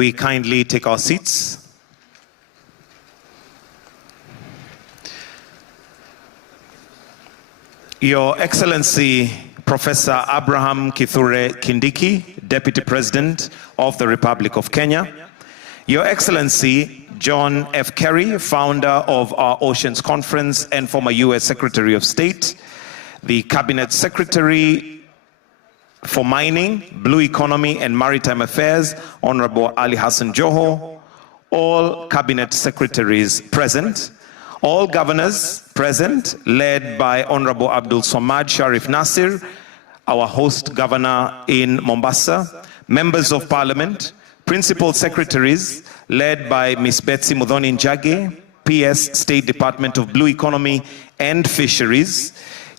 we kindly take our seats? Your Excellency, Professor Abraham Kithure Kindiki, Deputy President of the Republic of Kenya. Your Excellency, John F. Kerry, founder of our Oceans Conference and former U.S. Secretary of State, the Cabinet Secretary for Mining, Blue Economy and Maritime Affairs, Honorable Ali Hassan Joho, all Cabinet Secretaries present, all governors present, led by Honorable Abdul Samad Sharif Nasir, our host governor in Mombasa, members of Parliament, principal secretaries, led by Ms. Betsy Muthoni Njage, PS, State Department of Blue Economy and Fisheries,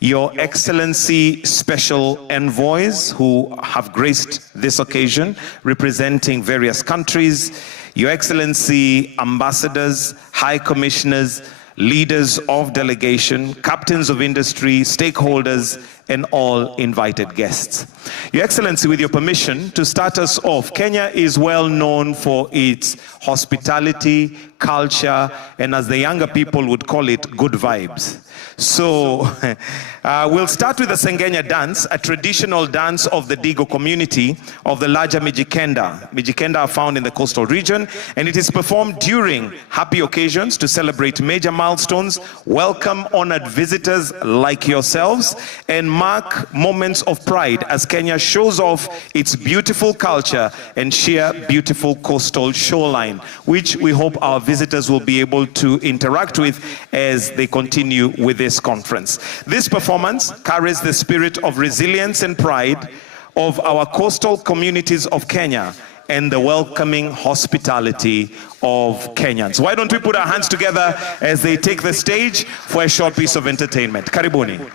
Your Excellency special envoys who have graced this occasion, representing various countries, Your Excellency ambassadors, high commissioners, leaders of delegation, captains of industry, stakeholders, and all invited guests. Your Excellency, with your permission, to start us off, Kenya is well known for its hospitality, culture, and as the younger people would call it, good vibes. So we'll start with the Sengenya dance, a traditional dance of the Digo community of the larger Mijikenda. Mijikenda are found in the coastal region, and it is performed during happy occasions to celebrate major milestones, welcome honored visitors like yourselves, and mark moments of pride as Kenya shows off its beautiful culture and sheer beautiful coastal shoreline, which we hope our visitors will be able to interact with as they continue with this conference. This performance carries the spirit of resilience and pride of our coastal communities of Kenya and the welcoming hospitality of Kenyans. Why don't we put our hands together as they take the stage for a short piece of entertainment. Karibuni.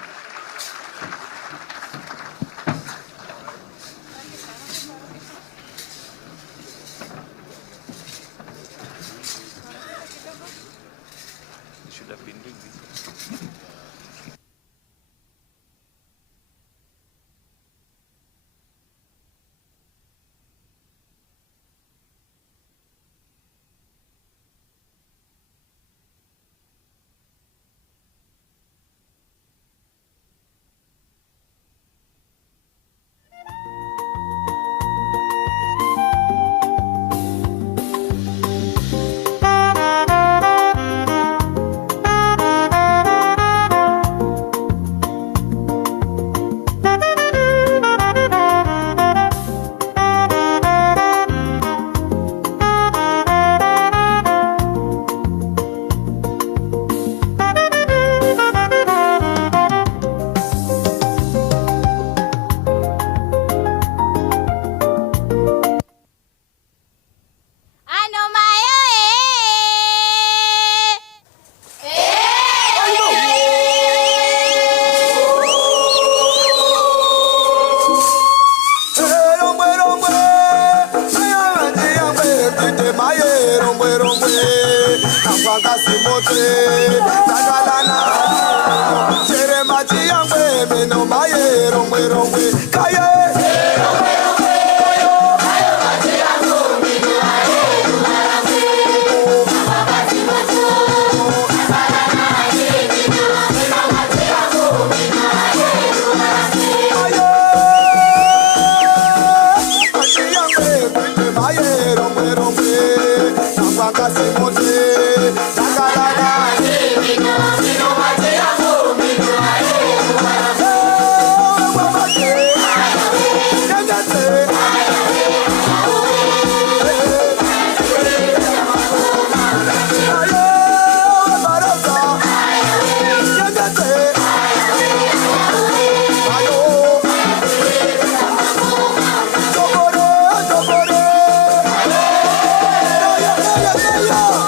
Yeah.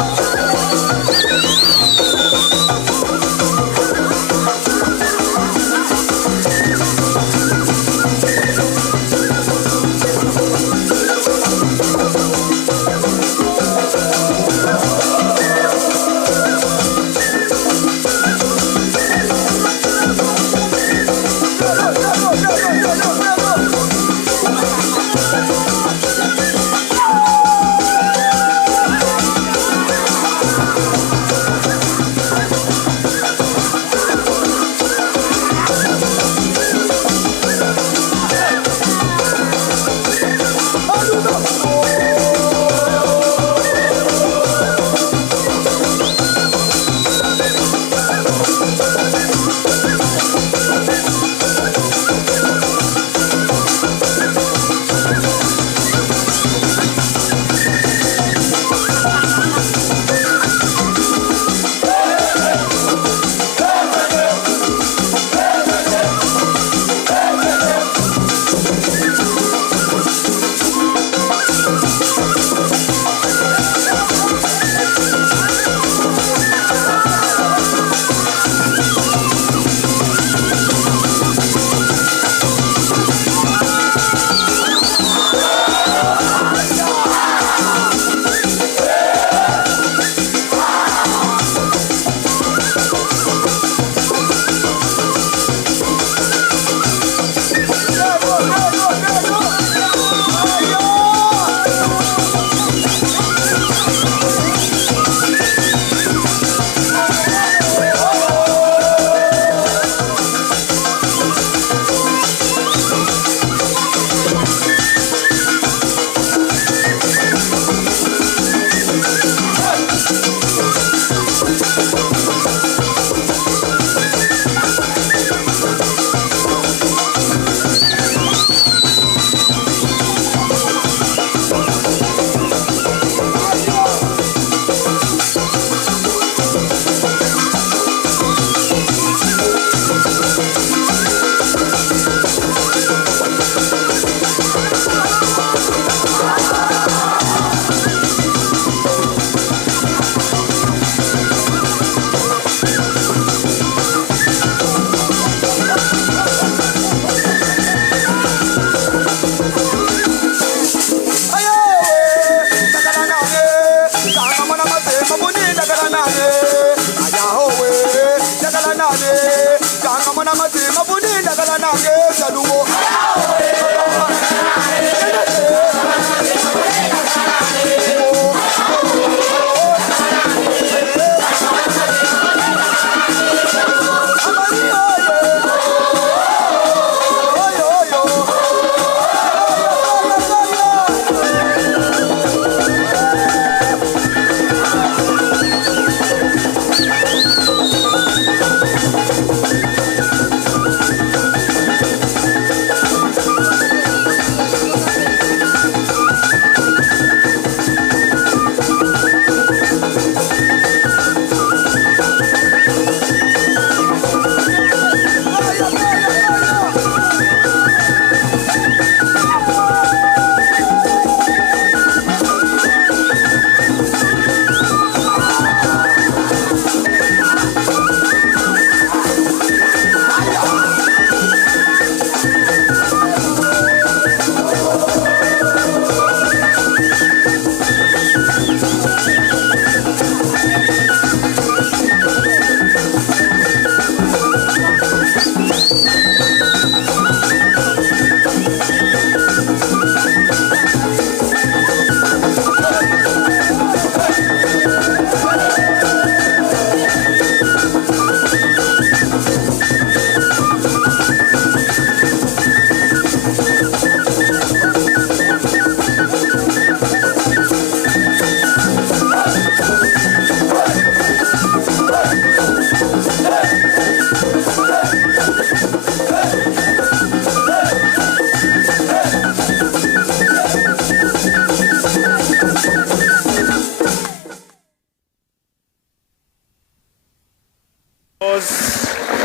A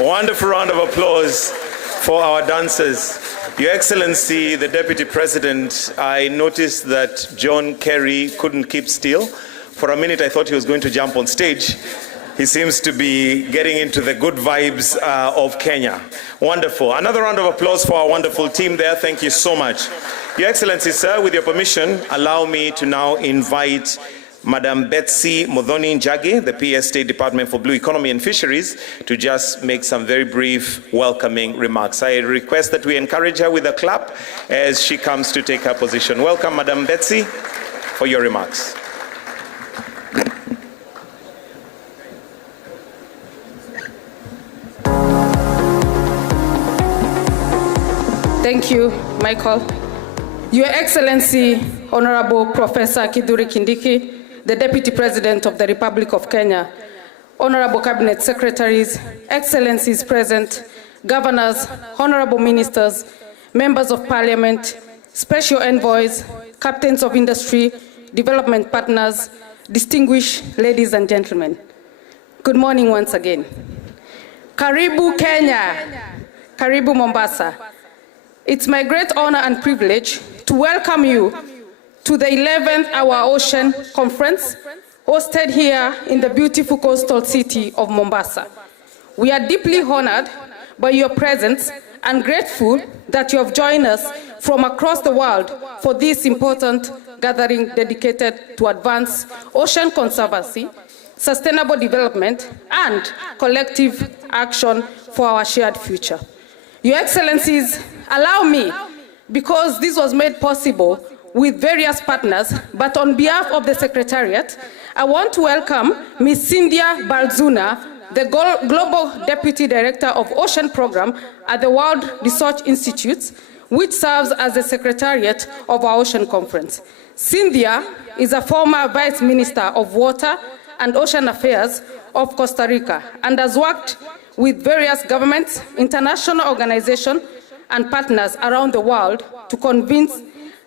wonderful round of applause for our dancers. Your Excellency, the Deputy President, I noticed that John Kerry couldn't keep still. For a minute, I thought he was going to jump on stage. He seems to be getting into the good vibes of Kenya. Wonderful. Another round of applause for our wonderful team there. Thank you so much. Your Excellency, sir, with your permission, allow me to now invite Madam Betsy Modhoni Njagi, the PS State Department for Blue Economy and Fisheries, to just make some very brief welcoming remarks. I request that we encourage her with a clap as she comes to take her position. Welcome, Madam Betsy, for your remarks. Thank you, Michael. Your Excellency, Honorable Professor Kithure Kindiki, the Deputy President of the Republic of Kenya, Honorable Cabinet Secretaries, Excellencies present, Governors, Honorable Ministers, Members of Parliament, Special Envoys, Captains of Industry, Development Partners, distinguished ladies and gentlemen. Good morning once again. Karibu Kenya, Karibu Mombasa. It's my great honor and privilege to welcome you to the 11th Our Ocean Conference, hosted here in the beautiful coastal city of Mombasa. We are deeply honored by your presence and grateful that you have joined us from across the world for this important gathering dedicated to advance ocean conservancy, sustainable development, and collective action for our shared future. Your Excellencies, allow me, because this was made possible with various partners, but on behalf of the Secretariat, I want to welcome Ms. Cynthia Balzuna, the Global Deputy Director of Ocean Program at the World Resource Institute, which serves as the Secretariat of our Ocean Conference. Cynthia is a former Vice Minister of Water and Ocean Affairs of Costa Rica and has worked with various governments, international organizations, and partners around the world to convince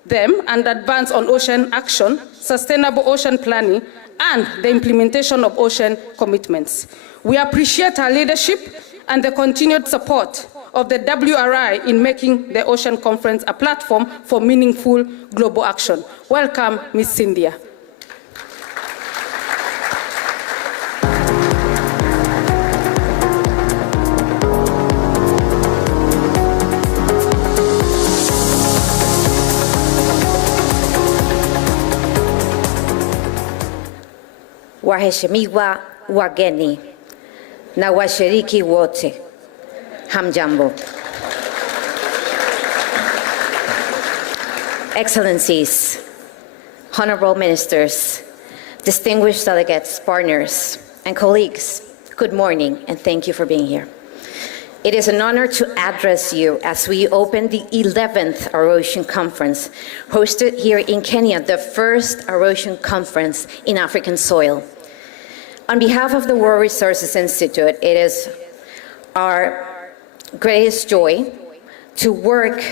them and advance on ocean action, sustainable ocean planning, and the implementation of ocean commitments. We appreciate her leadership and the continued support of the WRI in making the Ocean Conference a platform for meaningful global action. Welcome, Ms. Cynthia. Waheshimiwa wageni na washiriki wote, hamjambo. Excellencies, honorable ministers, distinguished delegates, partners, and colleagues, good morning and thank you for being here. It is an honor to address you as we open the 11th Our Ocean Conference, hosted here in Kenya, the first Our Ocean Conference in African soil. On behalf of the World Resources Institute, it is our greatest joy to work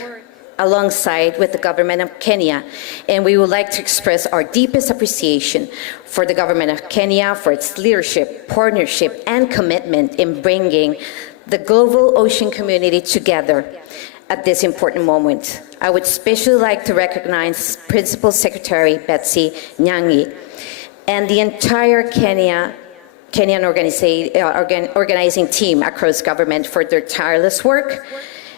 alongside with the government of Kenya, and we would like to express our deepest appreciation for the government of Kenya for its leadership, partnership, and commitment in bringing the global ocean community together at this important moment. I would especially like to recognize Principal Secretary Betsy Nyangi and the entire Kenyan organizing team across government for their tireless work,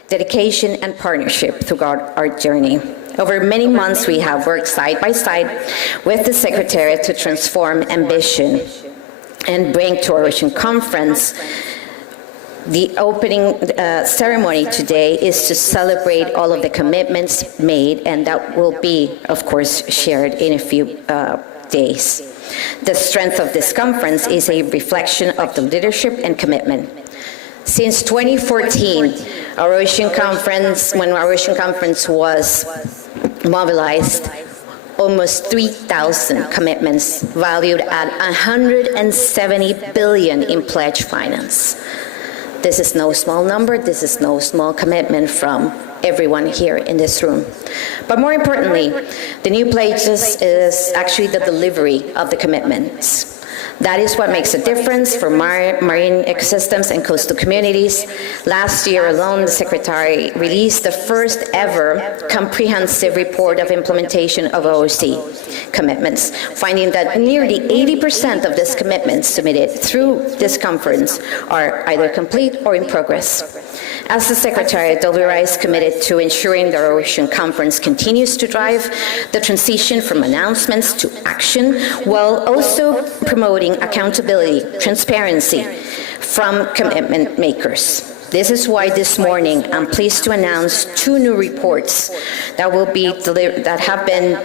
dedication, and partnership throughout our journey. Over many months, we have worked side by side with the Secretariat to transform ambition and bring to our Ocean Conference. The opening ceremony today is to celebrate all of the commitments made, and that will be, of course, shared in a few days. The strength of this conference is a reflection of the leadership and commitment. Since 2014, our Ocean Conference, when our Ocean Conference was mobilized, almost 3,000 commitments valued at $170 billion in pledge finance. This is no small number, this is no small commitment from everyone here in this room. But more importantly, the new pledges is actually the delivery of the commitments. That is what makes a difference for marine ecosystems and coastal communities. Last year alone, the Secretary released the first ever comprehensive report of implementation of OOC commitments, finding that nearly 80% of these commitments submitted through this conference are either complete or in progress. As the Secretary, WRI is committed to ensuring the Ocean Conference continues to drive the transition from announcements to action, while also promoting accountability, transparency from commitment makers. This is why this morning I'm pleased to announce 2 new reports that will be that have been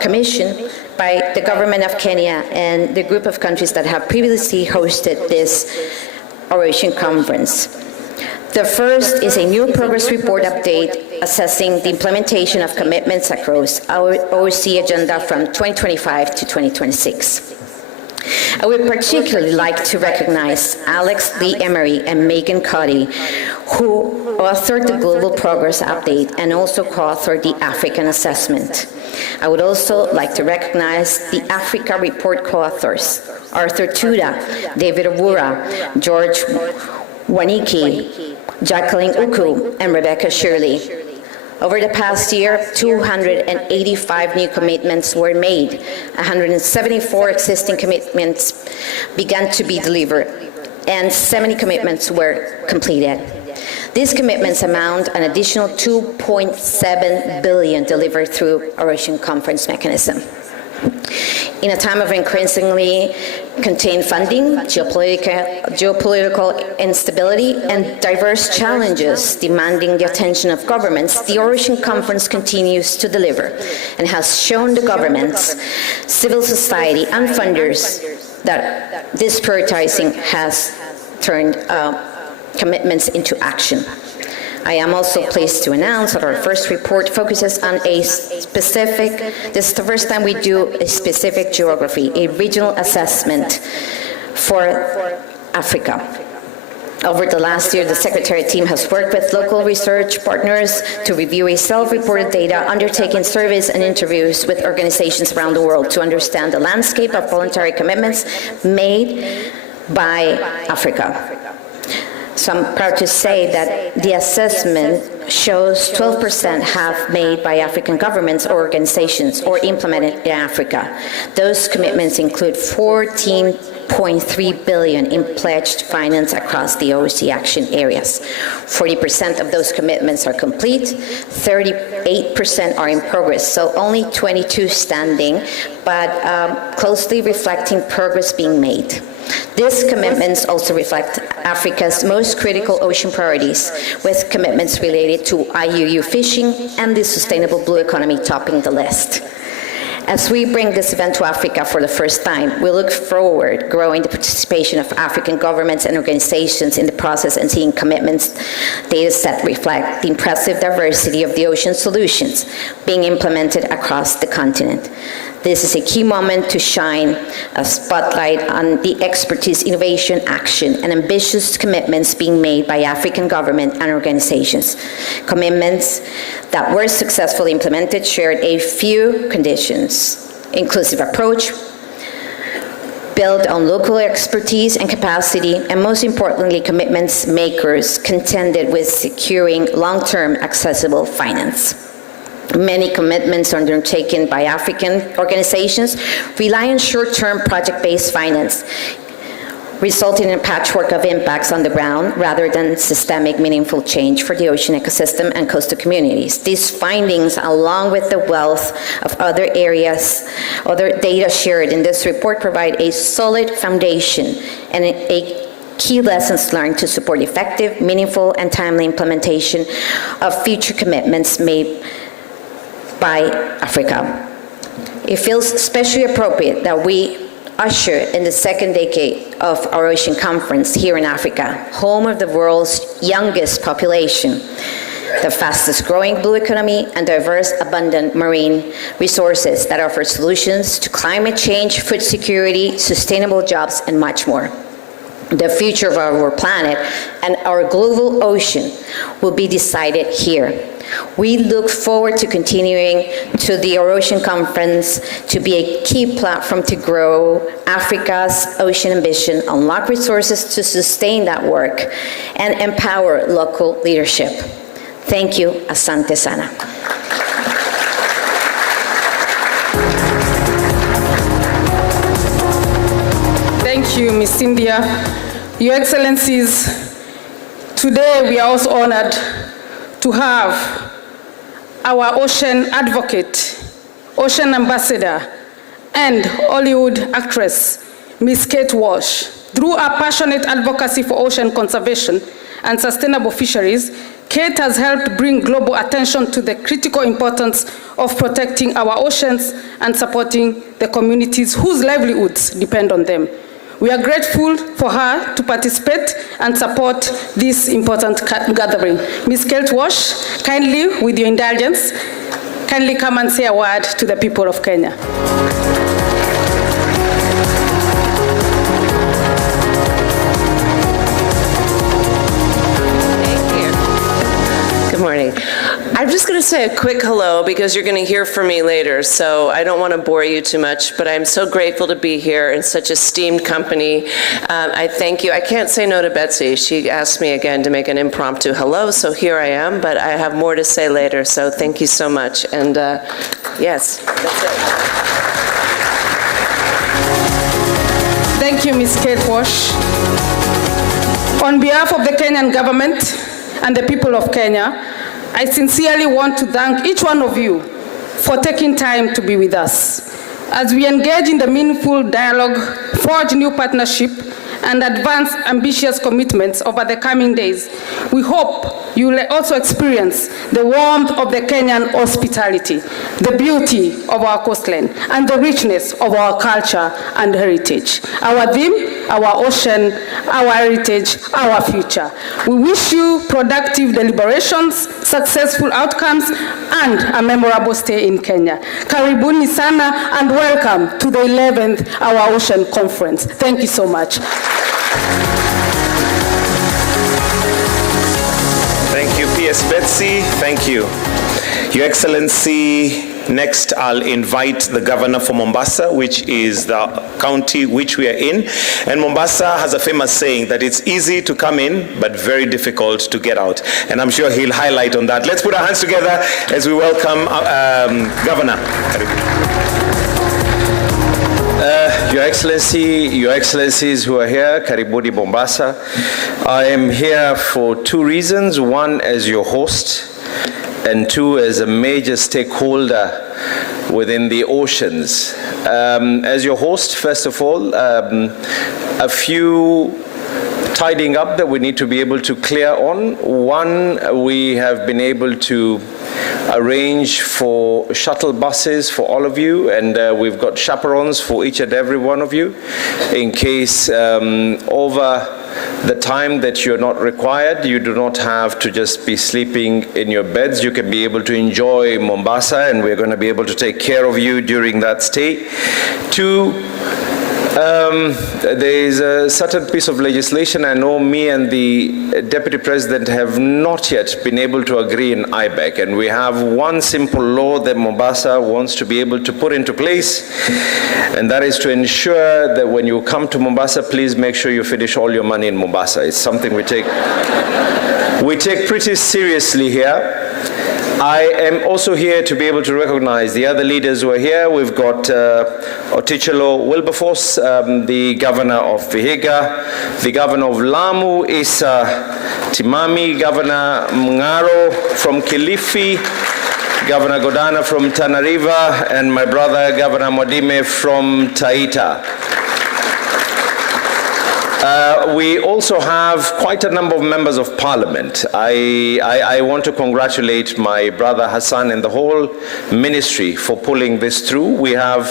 commissioned by the government of Kenya and the group of countries that have previously hosted this Ocean Conference. The first is a new progress report update assessing the implementation of commitments across our OOC agenda from 2025 to 2026. I would particularly like to recognize Alex Lee Emery and Megan Cuddy, who authored the Global Progress Update and also co-authored the African Assessment. I would also like to recognize the Africa Report co-authors, Arthur Tuda, David Awura, George Waniki, Jacqueline Uku, and Rebecca Shirley. Over the past year, 285 new commitments were made. 174 existing commitments began to be delivered, and 70 commitments were completed. These commitments amount an additional $2.7 billion delivered through our Ocean Conference mechanism. In a time of increasingly contained funding, geopolitical instability, and diverse challenges demanding the attention of governments, the Ocean Conference continues to deliver and has shown the governments, civil society, and funders that this prioritizing has turned commitments into action. I am also pleased to announce that our first report focuses on a specific, this is the first time we do a specific geography, a regional assessment for Africa. Over the last year, the Secretariat team has worked with local research partners to review a self-reported data, undertaking surveys and interviews with organizations around the world to understand the landscape of voluntary commitments made by Africa. So I'm proud to say that the assessment shows 12% have made by African governments or organizations or implemented in Africa. Those commitments include $14.3 billion in pledged finance across the OOC action areas. 40% of those commitments are complete, 38% are in progress, so only 22 standing, but closely reflecting progress being made. These commitments also reflect Africa's most critical ocean priorities, with commitments related to IUU fishing and the sustainable blue economy topping the list. As we bring this event to Africa for the first time, we look forward growing the participation of African governments and organizations in the process and seeing commitments data set reflect the impressive diversity of the ocean solutions being implemented across the continent. This is a key moment to shine a spotlight on the expertise, innovation, action, and ambitious commitments being made by African government and organizations. Commitments that were successfully implemented shared a few conditions: inclusive approach, build on local expertise and capacity, and most importantly, commitments makers contended with securing long-term accessible finance. Many commitments undertaken by African organizations rely on short-term project-based finance, resulting in a patchwork of impacts on the ground rather than systemic, meaningful change for the ocean ecosystem and coastal communities. These findings, along with the wealth of other areas, other data shared in this report, provide a solid foundation and a key lessons learned to support effective, meaningful, and timely implementation of future commitments made by Africa. It feels especially appropriate that we usher in the second decade of our Ocean Conference here in Africa, home of the world's youngest population, the fastest growing blue economy, and diverse, abundant marine resources that offer solutions to climate change, food security, sustainable jobs, and much more. The future of our planet and our global ocean will be decided here. We look forward to continuing to the Ocean Conference to be a key platform to grow Africa's ocean ambition, unlock resources to sustain that work, and empower local leadership. Thank you. Asante sana. Thank you, Ms. Cynthia. Your Excellencies, today we are also honored to have our ocean advocate, ocean ambassador, and Hollywood actress, Ms. Kate Walsh. Through her passionate advocacy for ocean conservation and sustainable fisheries, Kate has helped bring global attention to the critical importance of protecting our oceans and supporting the communities whose livelihoods depend on them. We are grateful for her to participate and support this important gathering. Ms. Kate Walsh, kindly, with your indulgence, kindly come and say a word to the people of Kenya. Good morning. I'm just going to say a quick hello because you're going to hear from me later, so I don't want to bore you too much, but I'm so grateful to be here in such esteemed company. I thank you. I can't say no to Betsy. She asked me again to make an impromptu hello, so here I am, but I have more to say later, so thank you so much. And yes, that's it. Thank you, Ms. Kate Walsh. On behalf of the Kenyan government and the people of Kenya, I sincerely want to thank each one of you for taking time to be with us. As we engage in the meaningful dialogue, forge new partnership, and advance ambitious commitments over the coming days, we hope you will also experience the warmth of the Kenyan hospitality, the beauty of our coastline, and the richness of our culture and heritage. Our theme, our ocean, our heritage, our future. We wish you productive deliberations, successful outcomes, and a memorable stay in Kenya. Karibuni sana and welcome to the 11th Our Ocean Conference. Thank you so much. Thank you, PS Betsy. Thank you. Your Excellency, next I'll invite the governor for Mombasa, which is the county which we are in. And Mombasa has a famous saying that it's easy to come in, but very difficult to get out. And I'm sure he'll highlight on that. Let's put our hands together as we welcome Governor. Your Excellency, Your Excellencies who are here, Karibuni Mombasa. I am here for two reasons. One, as your host, and two, as a major stakeholder within the oceans. As your host, first of all, a few tidying up that we need to be able to clear on. One, we have been able to arrange for shuttle buses for all of you, and we've got chaperones for each and every one of you in case over the time that you're not required, you do not have to just be sleeping in your beds. You can be able to enjoy Mombasa, and we're going to be able to take care of you during that stay. Two, there is a certain piece of legislation I know me and the Deputy President have not yet been able to agree in IBEC, and we have one simple law that Mombasa wants to be able to put into place, and that is to ensure that when you come to Mombasa, please make sure you finish all your money in Mombasa. It's something we take pretty seriously here. I am also here to be able to recognize the other leaders who are here. We've got Otichelo Wilberforce, the governor of Vihiga, the governor of Lamu, Isa Timami, Governor Mngaro from Kilifi, Governor Godana from Tana River, and my brother, Governor Modime from Taita. We also have quite a number of members of parliament. I want to congratulate my brother Hassan and the whole ministry for pulling this through. We have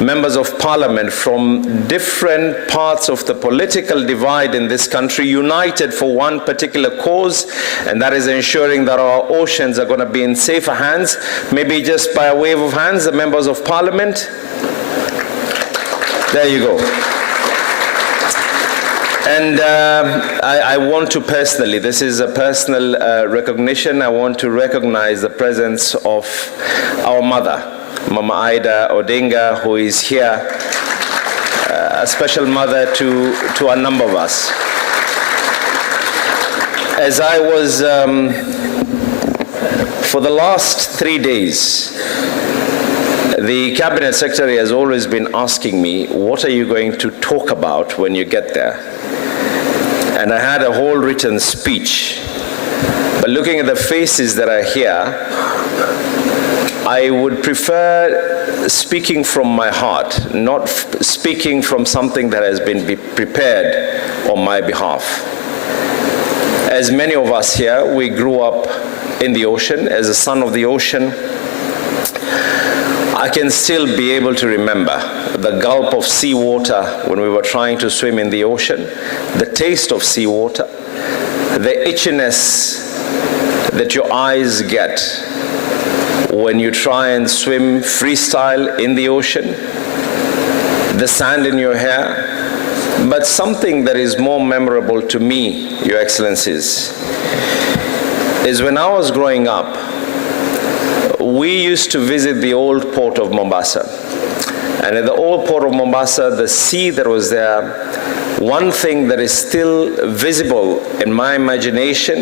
members of parliament from different parts of the political divide in this country, united for one particular cause, and that is ensuring that our oceans are going to be in safer hands. Maybe just by a wave of hands, the members of parliament. There you go. And I want to personally, this is a personal recognition, I want to recognize the presence of our mother, Mama Ida Odinga, who is here, a special mother to a number of us. As I was, for the last 3 days, the Cabinet Secretary has always been asking me, what are you going to talk about when you get there? And I had a whole written speech. But looking at the faces that are here, I would prefer speaking from my heart, not speaking from something that has been prepared on my behalf. As many of us here, we grew up in the ocean. As a son of the ocean, I can still be able to remember the gulp of seawater when we were trying to swim in the ocean, the taste of seawater, the itchiness that your eyes get when you try and swim freestyle in the ocean, the sand in your hair. But something that is more memorable to me, Your Excellencies, is when I was growing up, we used to visit the old port of Mombasa. And at the old port of Mombasa, the sea that was there, one thing that is still visible in my imagination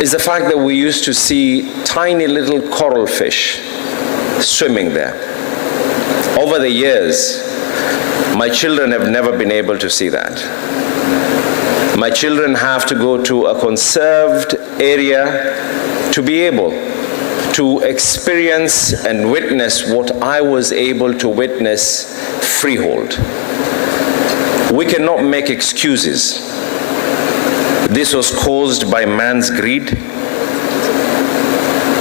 is the fact that we used to see tiny little coral fish swimming there. Over the years, my children have never been able to see that. My children have to go to a conserved area to be able to experience and witness what I was able to witness freehold. We cannot make excuses. This was caused by man's greed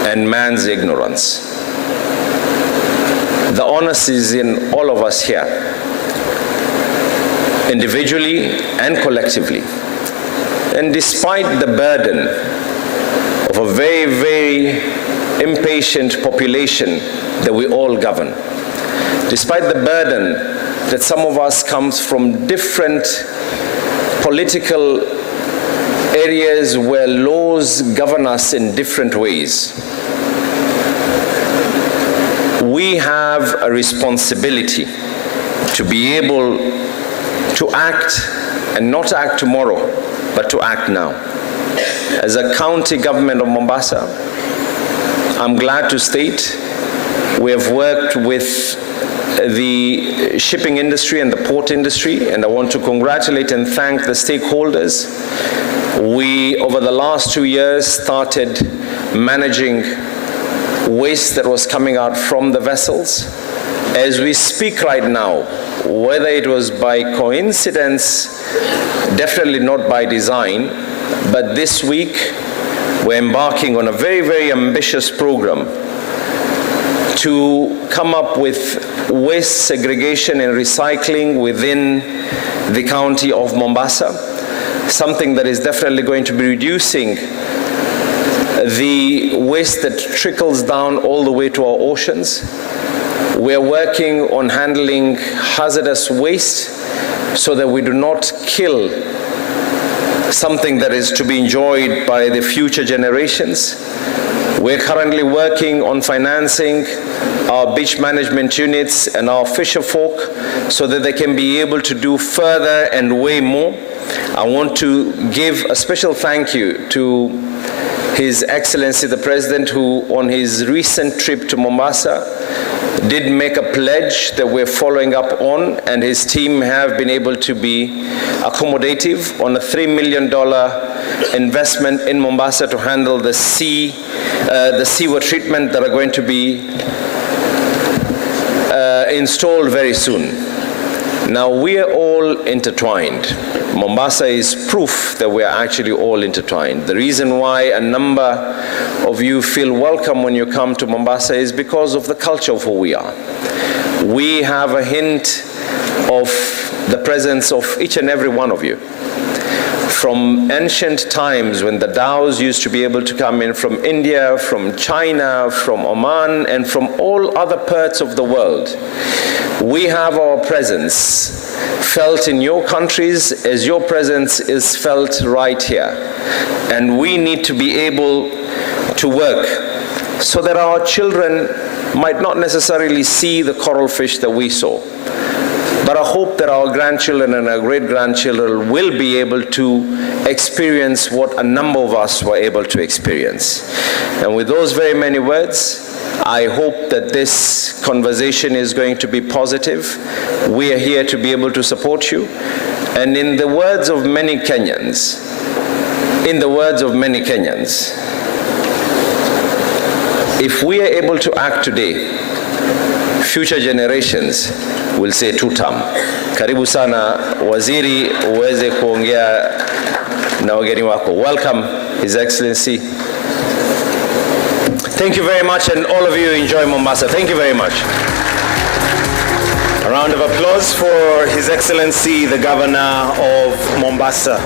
and man's ignorance. The onus is in all of us here, individually and collectively. And despite the burden of a very, very impatient population that we all govern, despite the burden that some of us comes from different political areas where laws govern us in different ways, we have a responsibility to be able to act, and not act tomorrow, but to act now. As a county government of Mombasa, I'm glad to state we have worked with the shipping industry and the port industry, and I want to congratulate and thank the stakeholders. We, over the last 2 years, started managing waste that was coming out from the vessels. As we speak right now, whether it was by coincidence, definitely not by design, but this week we're embarking on a very, very ambitious program to come up with waste segregation and recycling within the county of Mombasa, something that is definitely going to be reducing the waste that trickles down all the way to our oceans. We are working on handling hazardous waste so that we do not kill something that is to be enjoyed by the future generations. We're currently working on financing our beach management units and our fisher folk so that they can be able to do further and way more. I want to give a special thank you to His Excellency the President, who on his recent trip to Mombasa did make a pledge that we're following up on, and his team have been able to be accommodative on a $3 million investment in Mombasa to handle the sewer treatment that are going to be installed very soon. Now, we are all intertwined. Mombasa is proof that we are actually all intertwined. The reason why a number of you feel welcome when you come to Mombasa is because of the culture of who we are. We have a hint of the presence of each and every one of you. From ancient times when the dhows used to be able to come in from India, from China, from Oman, and from all other parts of the world, we have our presence felt in your countries as your presence is felt right here. And we need to be able to work so that our children might not necessarily see the coral fish that we saw. But I hope that our grandchildren and our great-grandchildren will be able to experience what a number of us were able to experience. And with those very many words, I hope that this conversation is going to be positive. We are here to be able to support you. And in the words of many Kenyans, if we are able to act today, future generations will say tutam. Karibu sana waziri, uweze kuongea na wageni wako. Welcome, His Excellency. Thank you very much, and all of you enjoy Mombasa. Thank you very much. A round of applause for His Excellency, the Governor of Mombasa.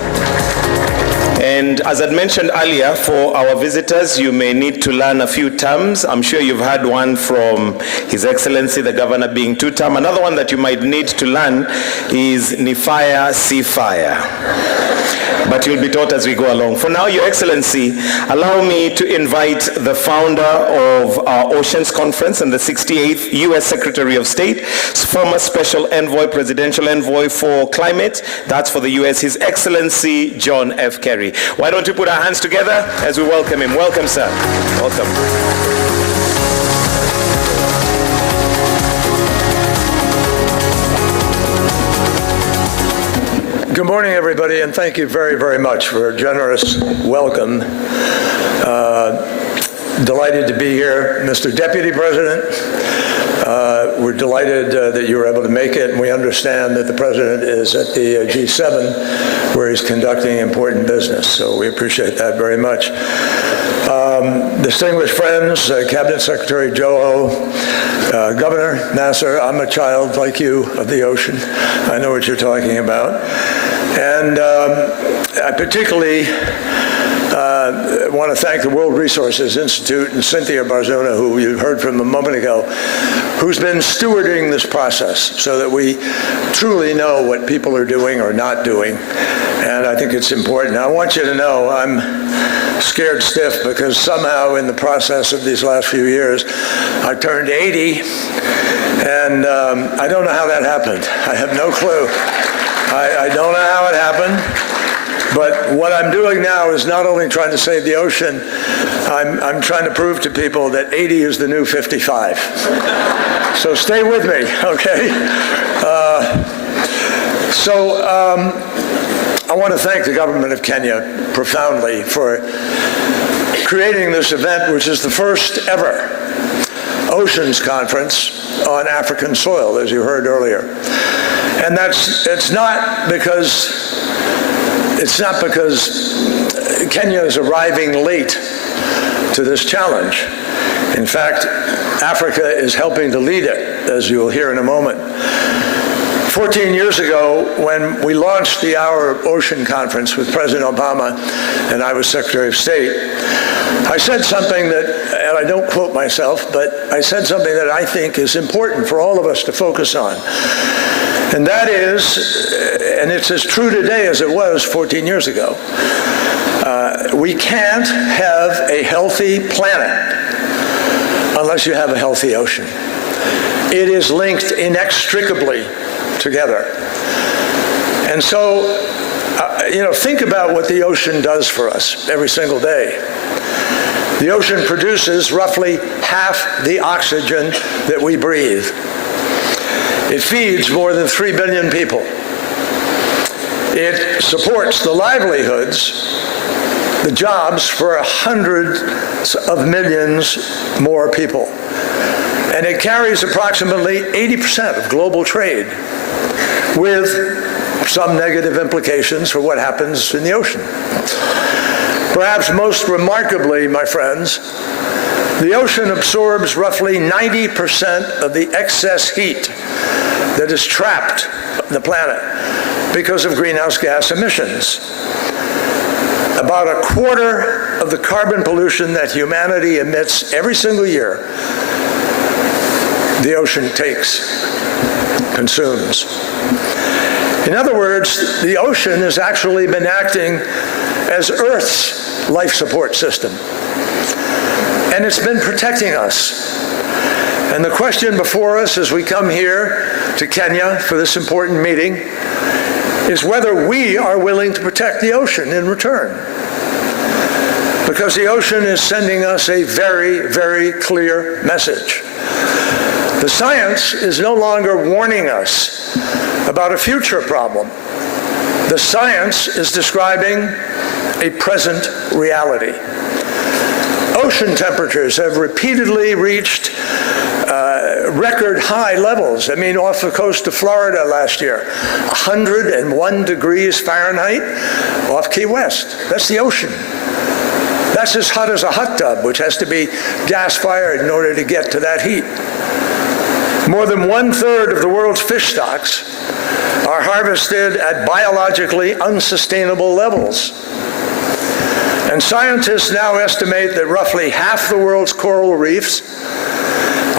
And as I'd mentioned earlier, for our visitors, you may need to learn a few terms. I'm sure you've had one from His Excellency, the Governor, being two-term. Another one that you might need to learn is ni fire, see fire. But you'll be taught as we go along. For now, Your Excellency, allow me to invite the founder of our Oceans Conference and the 68th U.S. Secretary of State, former Special Envoy, Presidential Envoy for Climate, that's for the U.S., His Excellency John F. Kerry. Why don't we put our hands together as we welcome him. Welcome, sir. Welcome. Good morning, everybody, and thank you very, very much for a generous welcome. Delighted to be here. Mr. Deputy President, we're delighted that you were able to make it, and we understand that the President is at the G7 where he's conducting important business, so we appreciate that very much. Distinguished friends, Cabinet Secretary Joe, Governor Nasser, I'm a child like you of the ocean. I know what you're talking about. And I particularly want to thank the World Resources Institute and Cynthia Barzuna, who you heard from a moment ago, who's been stewarding this process so that we truly know what people are doing or not doing. And I think it's important. Now, I want you to know I'm scared stiff because somehow in the process of these last few years, I turned 80, and I don't know how that happened. I have no clue. I don't know how it happened, but what I'm doing now is not only trying to save the ocean, I'm trying to prove to people that 80 is the new 55. So stay with me, okay? I want to thank the government of Kenya profoundly for creating this event, which is the first ever Oceans Conference on African soil, as you heard earlier. And it's not because Kenya is arriving late to this challenge. In fact, Africa is helping to lead it, as you'll hear in a moment. 14 years ago, when we launched the Our Ocean Conference with President Obama, and I was Secretary of State, I said something that, and I don't quote myself, but I said something that I think is important for all of us to focus on. And that is, and it's as true today as it was 14 years ago, we can't have a healthy planet unless you have a healthy ocean. It is linked inextricably together. And so, think about what the ocean does for us every single day. The ocean produces roughly half the oxygen that we breathe. It feeds more than 3 billion people. It supports the livelihoods, the jobs for hundreds of millions more people. And it carries approximately 80% of global trade, with some negative implications for what happens in the ocean. Perhaps most remarkably, my friends, the ocean absorbs roughly 90% of the excess heat that is trapped on the planet because of greenhouse gas emissions. About a quarter of the carbon pollution that humanity emits every single year, the ocean consumes. In other words, the ocean has actually been acting as Earth's life support system. And it's been protecting us. And the question before us as we come here to Kenya for this important meeting is whether we are willing to protect the ocean in return. Because the ocean is sending us a very, very clear message. The science is no longer warning us about a future problem. The science is describing a present reality. Ocean temperatures have repeatedly reached record high levels. I mean, off the coast of Florida last year, 101 degrees Fahrenheit off Key West. That's the ocean. That's as hot as a hot tub, which has to be gas-fired in order to get to that heat. More than 1/3 of the world's fish stocks are harvested at biologically unsustainable levels. And scientists now estimate that roughly half the world's coral reefs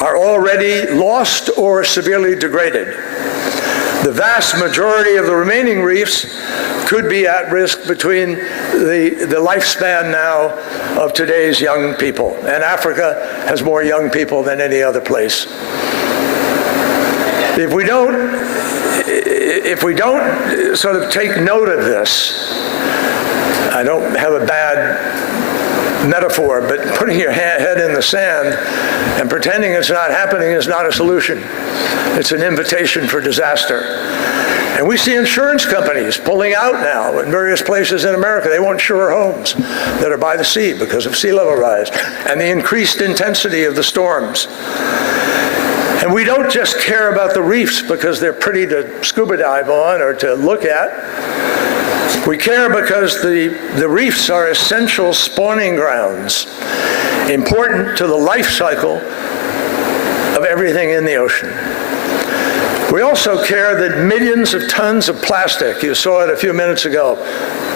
are already lost or severely degraded. The vast majority of the remaining reefs could be at risk between the lifespan now of today's young people. And Africa has more young people than any other place. If we don't sort of take note of this, I don't have a bad metaphor, but putting your head in the sand and pretending it's not happening is not a solution. It's an invitation for disaster. And we see insurance companies pulling out now in various places in America. They won't insure homes that are by the sea because of sea level rise and the increased intensity of the storms. And we don't just care about the reefs because they're pretty to scuba dive on or to look at. We care because the reefs are essential spawning grounds, important to the life cycle of everything in the ocean. We also care that millions of tons of plastic, you saw it a few minutes ago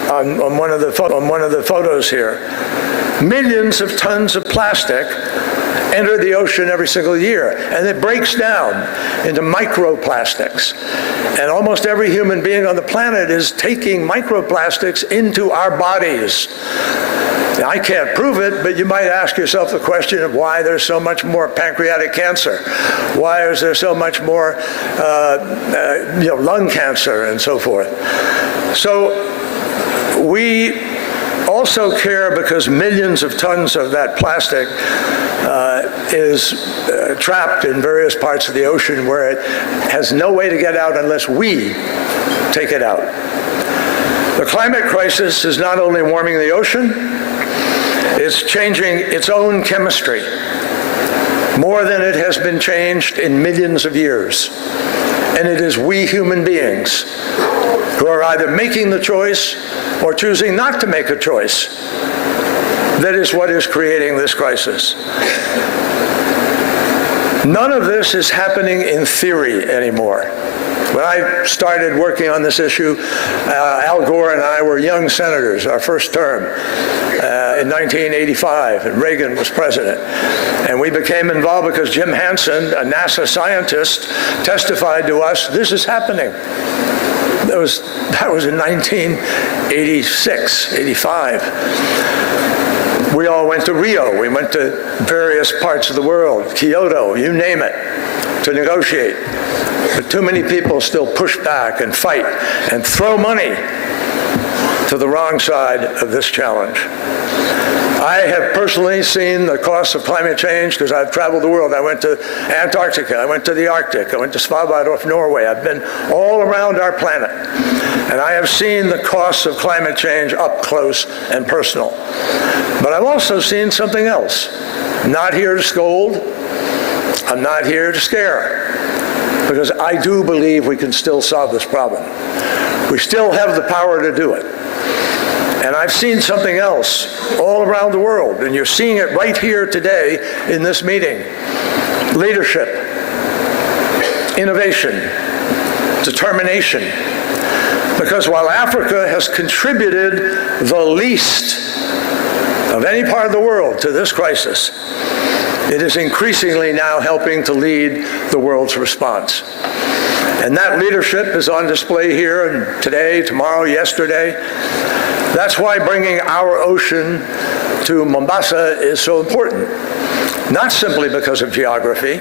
on one of the photos here, millions of tons of plastic enter the ocean every single year, and it breaks down into microplastics. And almost every human being on the planet is taking microplastics into our bodies. Now, I can't prove it, but you might ask yourself the question of why there's so much more pancreatic cancer. Why is there so much more lung cancer and so forth? So we also care because millions of tons of that plastic is trapped in various parts of the ocean where it has no way to get out unless we take it out. The climate crisis is not only warming the ocean, it's changing its own chemistry more than it has been changed in millions of years. And it is we human beings who are either making the choice or choosing not to make a choice. That is what is creating this crisis. None of this is happening in theory anymore. When I started working on this issue, Al Gore and I were young senators, our first term, in 1985, and Reagan was president. And we became involved because Jim Hansen, a NASA scientist, testified to us, this is happening. That was in 1986, 85. We all went to Rio. We went to various parts of the world, Kyoto, you name it, to negotiate. But too many people still push back and fight and throw money to the wrong side of this challenge. I have personally seen the costs of climate change because I've traveled the world. I went to Antarctica, I went to the Arctic, I went to Svalbard off Norway. I've been all around our planet. And I have seen the costs of climate change up close and personal. But I've also seen something else. I'm not here to scold. I'm not here to scare. Because I do believe we can still solve this problem. We still have the power to do it. And I've seen something else all around the world, and you're seeing it right here today in this meeting. Leadership, innovation, determination. Because while Africa has contributed the least of any part of the world to this crisis, it is increasingly now helping to lead the world's response. And that leadership is on display here and today, tomorrow, yesterday. That's why bringing our ocean to Mombasa is so important. Not simply because of geography,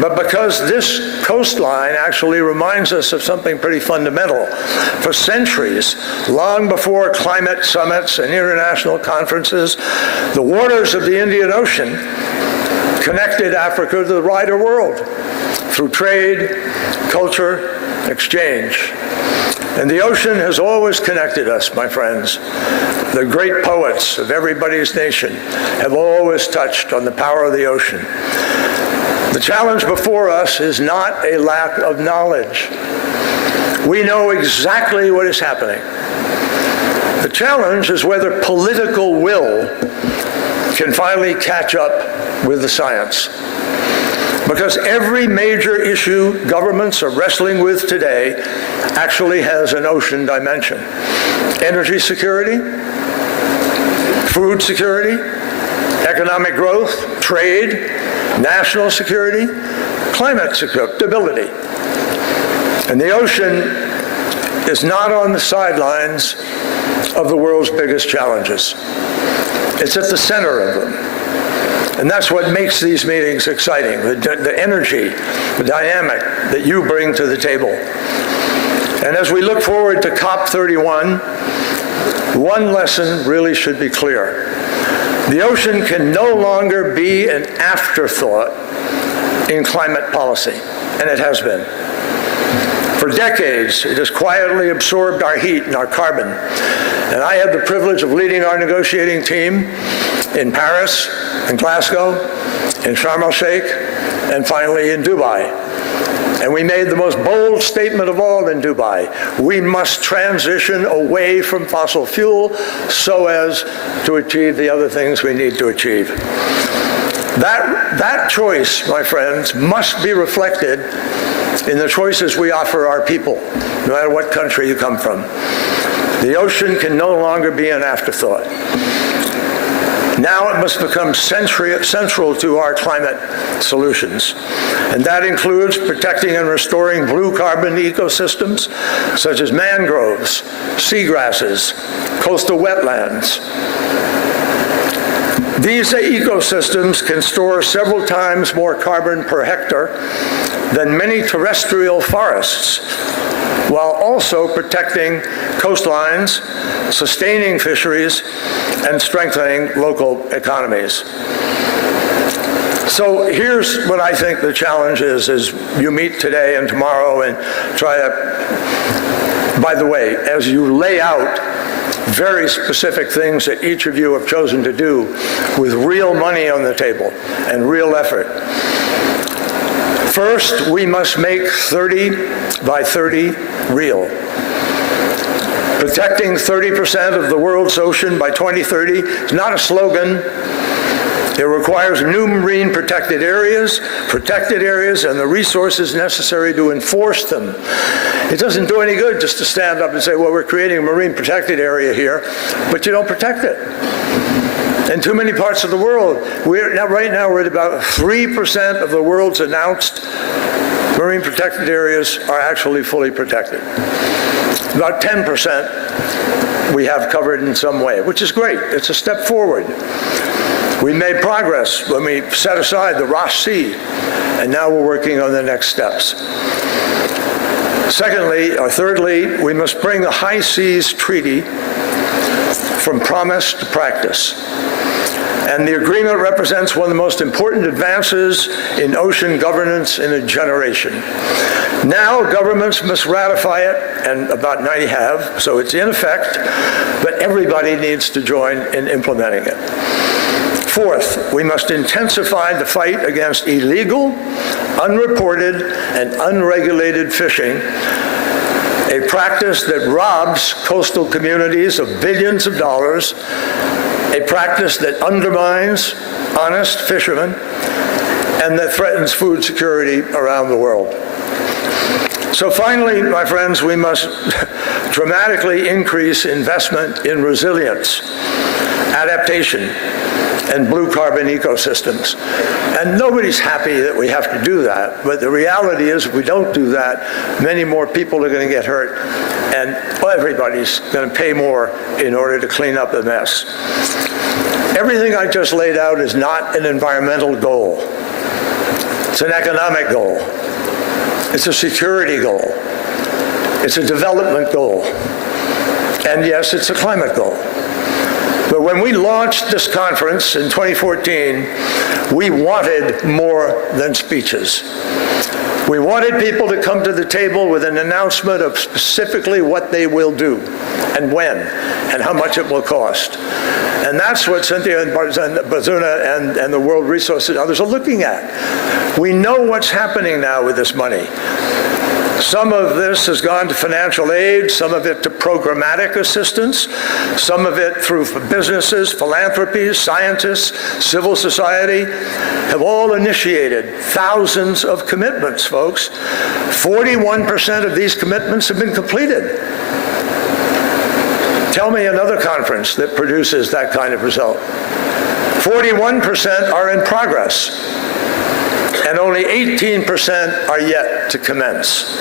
but because this coastline actually reminds us of something pretty fundamental. For centuries, long before climate summits and international conferences, the waters of the Indian Ocean connected Africa to the wider world through trade, culture, exchange. And the ocean has always connected us, my friends. The great poets of everybody's nation have always touched on the power of the ocean. The challenge before us is not a lack of knowledge. We know exactly what is happening. The challenge is whether political will can finally catch up with the science. Because every major issue governments are wrestling with today actually has an ocean dimension. Energy security, food security, economic growth, trade, national security, climate stability. And the ocean is not on the sidelines of the world's biggest challenges. It's at the center of them. And that's what makes these meetings exciting, the energy, the dynamic that you bring to the table. And as we look forward to COP31, one lesson really should be clear. The ocean can no longer be an afterthought in climate policy, and it has been. For decades, it has quietly absorbed our heat and our carbon. And I had the privilege of leading our negotiating team in Paris, in Glasgow, in Sharm el-Sheikh, and finally in Dubai. And we made the most bold statement of all in Dubai. We must transition away from fossil fuel so as to achieve the other things we need to achieve. That choice, my friends, must be reflected in the choices we offer our people, no matter what country you come from. The ocean can no longer be an afterthought. Now it must become central to our climate solutions. And that includes protecting and restoring blue carbon ecosystems, such as mangroves, seagrasses, coastal wetlands. These ecosystems can store several times more carbon per hectare than many terrestrial forests, while also protecting coastlines, sustaining fisheries, and strengthening local economies. So here's what I think the challenge is you meet today and tomorrow and try to, by the way, as you lay out very specific things that each of you have chosen to do with real money on the table and real effort. First, we must make 30 by 30 real. Protecting 30% of the world's ocean by 2030 is not a slogan. It requires new marine protected areas, and the resources necessary to enforce them. It doesn't do any good just to stand up and say, well, we're creating a marine protected area here, but you don't protect it. In too many parts of the world, right now we're at about 3% of the world's announced marine protected areas are actually fully protected. About 10% we have covered in some way, which is great. It's a step forward. We made progress when we set aside the Ross Sea, and now we're working on the next steps. Thirdly, we must bring the High Seas Treaty from promise to practice. And the agreement represents one of the most important advances in ocean governance in a generation. Now governments must ratify it, and about 90 have, so it's in effect, but everybody needs to join in implementing it. Fourth, we must intensify the fight against illegal, unreported, and unregulated fishing, a practice that robs coastal communities of billions of dollars, a practice that undermines honest fishermen, and that threatens food security around the world. So finally, my friends, we must dramatically increase investment in resilience, adaptation, and blue carbon ecosystems. And nobody's happy that we have to do that, but the reality is if we don't do that, many more people are going to get hurt, and everybody's going to pay more in order to clean up the mess. Everything I just laid out is not an environmental goal. It's an economic goal. It's a security goal. It's a development goal. And yes, it's a climate goal. But when we launched this conference in 2014, we wanted more than speeches. We wanted people to come to the table with an announcement of specifically what they will do and when and how much it will cost. And that's what Cynthia and Bazuna and the World Resources and others are looking at. We know what's happening now with this money. Some of this has gone to financial aid, some of it to programmatic assistance, some of it through businesses, philanthropies, scientists, civil society, have all initiated thousands of commitments, folks. 41% of these commitments have been completed. Tell me another conference that produces that kind of result. 41% are in progress, and only 18% are yet to commence.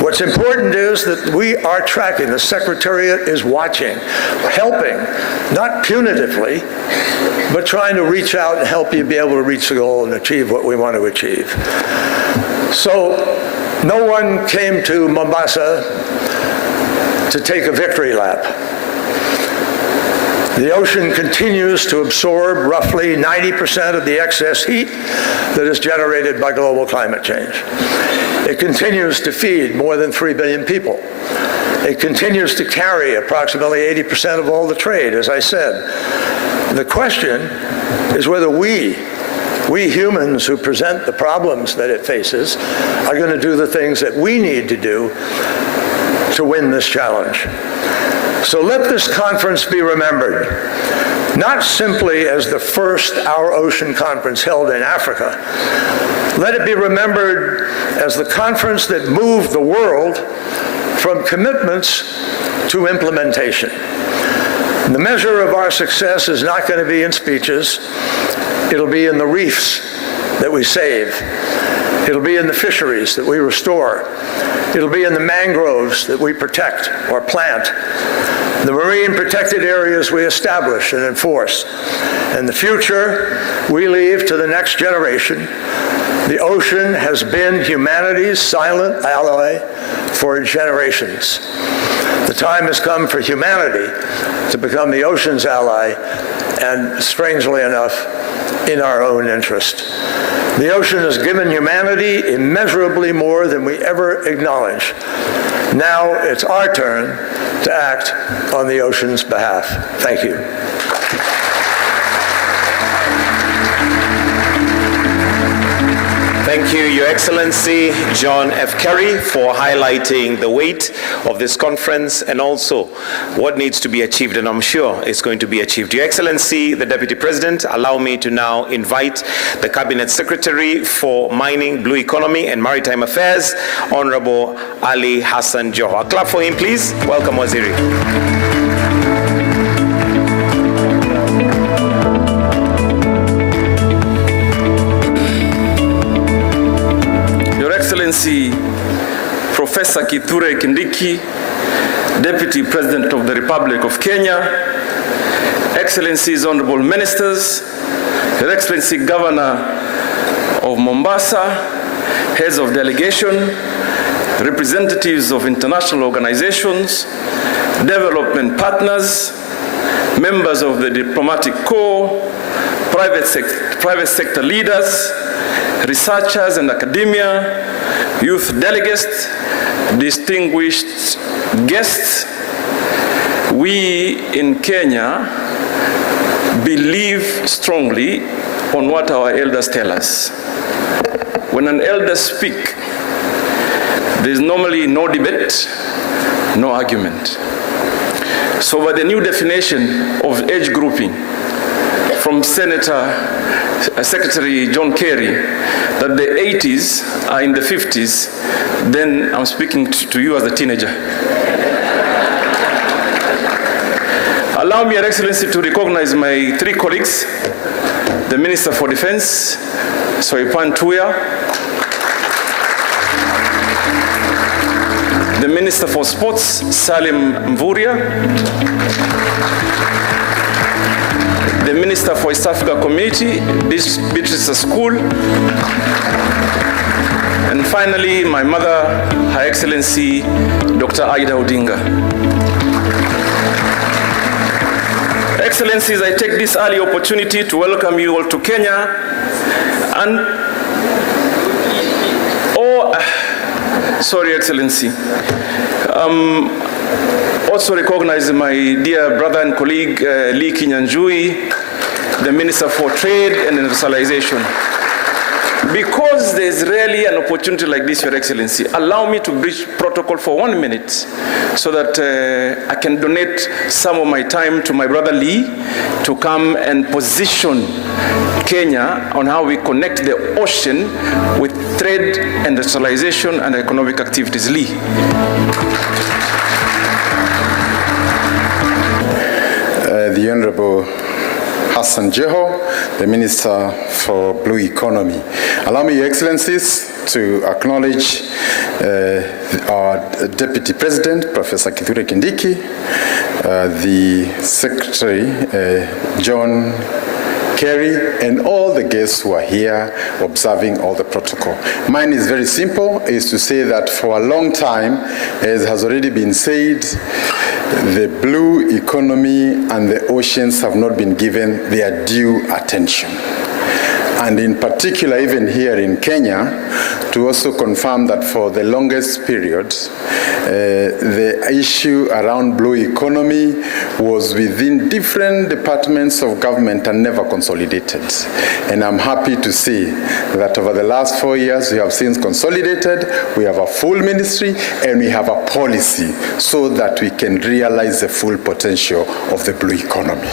What's important is that we are tracking, the Secretariat is watching, helping, not punitively, but trying to reach out and help you be able to reach the goal and achieve what we want to achieve. So no one came to Mombasa to take a victory lap. The ocean continues to absorb roughly 90% of the excess heat that is generated by global climate change. It continues to feed more than 3 billion people. It continues to carry approximately 80% of all the trade, as I said. The question is whether we humans who present the problems that it faces are going to do the things that we need to do to win this challenge. So let this conference be remembered, not simply as the first Our Ocean conference held in Africa. Let it be remembered as the conference that moved the world from commitments to implementation. The measure of our success is not going to be in speeches. It'll be in the reefs that we save. It'll be in the fisheries that we restore. It'll be in the mangroves that we protect or plant, the marine protected areas we establish and enforce. And the future we leave to the next generation. The ocean has been humanity's silent ally for generations. The time has come for humanity to become the ocean's ally, and strangely enough, in our own interest. The ocean has given humanity immeasurably more than we ever acknowledge. Now it's our turn to act on the ocean's behalf. Thank you. Thank you, Your Excellency John F. Kerry, for highlighting the weight of this conference and also what needs to be achieved, and I'm sure it's going to be achieved. Your Excellency, the Deputy President, allow me to now invite the Cabinet Secretary for Mining, Blue Economy and Maritime Affairs, Honorable Ali Hassan Joho. A clap for him, please. Welcome, Waziri. Excellency Professor Kithure Kindiki, Deputy President of the Republic of Kenya, Excellencies, Honorable Ministers, Your Excellency Governor of Mombasa, Heads of Delegation, representatives of international organizations, development partners, members of the Diplomatic Corps, private sector leaders, researchers and academia, youth delegates, distinguished guests. We in Kenya believe strongly on what our elders tell us. When an elder speaks, there is normally no debate, no argument. So by the new definition of age grouping from Secretary John Kerry, that the 80s are in the 50s, then I'm speaking to you as a teenager. Allow me, Your Excellency, to recognize my three colleagues, the Minister for Defense, Soipan Tuya, the Minister for Sports, Salim Mvurya, the Minister for East Africa Community, Beatrice School, and finally, my mother, Her Excellency, Dr. Aida Odinga. Excellencies, I take this early opportunity to welcome you all to Kenya and sorry, Excellency. Also recognize my dear brother and colleague, Lee Kinyanjui, the Minister for Trade and Industrialization. Because there is rarely an opportunity like this, Your Excellency, allow me to breach protocol for 1 minute so that I can donate some of my time to my brother Lee to come and position Kenya on how we connect the ocean with trade, industrialization, and economic activities. Lee. The Honorable Hassan Jeho, the Minister for Blue Economy. Allow me, Your Excellencies, to acknowledge our Deputy President, Professor Kithure Kindiki, the Secretary, John Kerry, and all the guests who are here observing all the protocol. Mine is very simple, is to say that for a long time, as has already been said, the blue economy and the oceans have not been given their due attention. And in particular, even here in Kenya, to also confirm that for the longest period, the issue around blue economy was within different departments of government and never consolidated. And I'm happy to see that over the last 4 years, we have since consolidated, we have a full ministry, and we have a policy so that we can realize the full potential of the blue economy.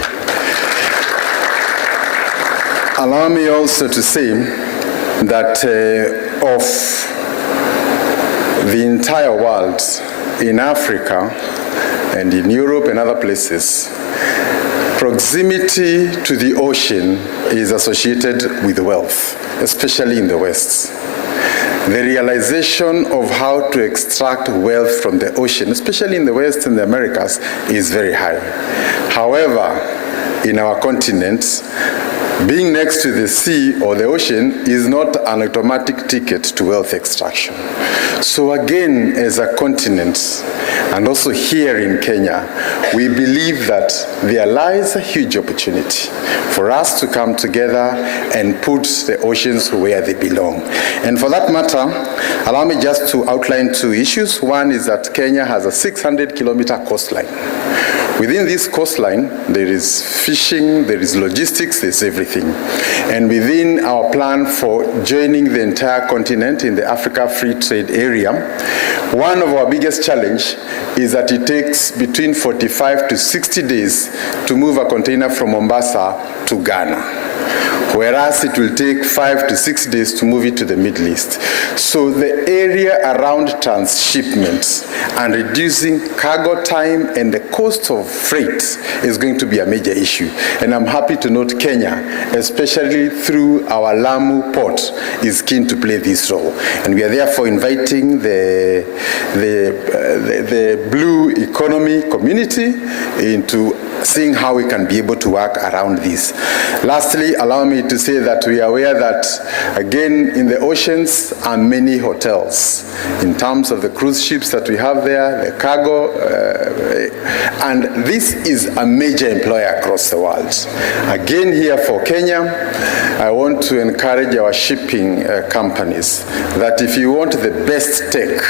Allow me also to say that of the entire world, in Africa and in Europe and other places, proximity to the ocean is associated with wealth, especially in the West. The realization of how to extract wealth from the ocean, especially in the West and the Americas, is very high. However, in our continent, being next to the sea or the ocean is not an automatic ticket to wealth extraction. So again, as a continent, and also here in Kenya, we believe that there lies a huge opportunity for us to come together and put the oceans where they belong. And for that matter, allow me just to outline two issues. One is that Kenya has a 600-kilometer coastline. Within this coastline, there is fishing, there is logistics, there's everything. And within our plan for joining the entire continent in the Africa Free Trade Area, one of our biggest challenge is that it takes between 45 to 60 days to move a container from Mombasa to Ghana, whereas it will take 5 to 6 days to move it to the Middle East. So the area around transshipment and reducing cargo time and the cost of freight is going to be a major issue. And I'm happy to note Kenya, especially through our Lamu port, is keen to play this role. And we are therefore inviting the blue economy community into seeing how we can be able to work around this. Lastly, allow me to say that we are aware that, again, in the oceans are many hotels. In terms of the cruise ships that we have there, the cargo, and this is a major employer across the world. Again, here for Kenya, I want to encourage our shipping companies that if you want the best tech,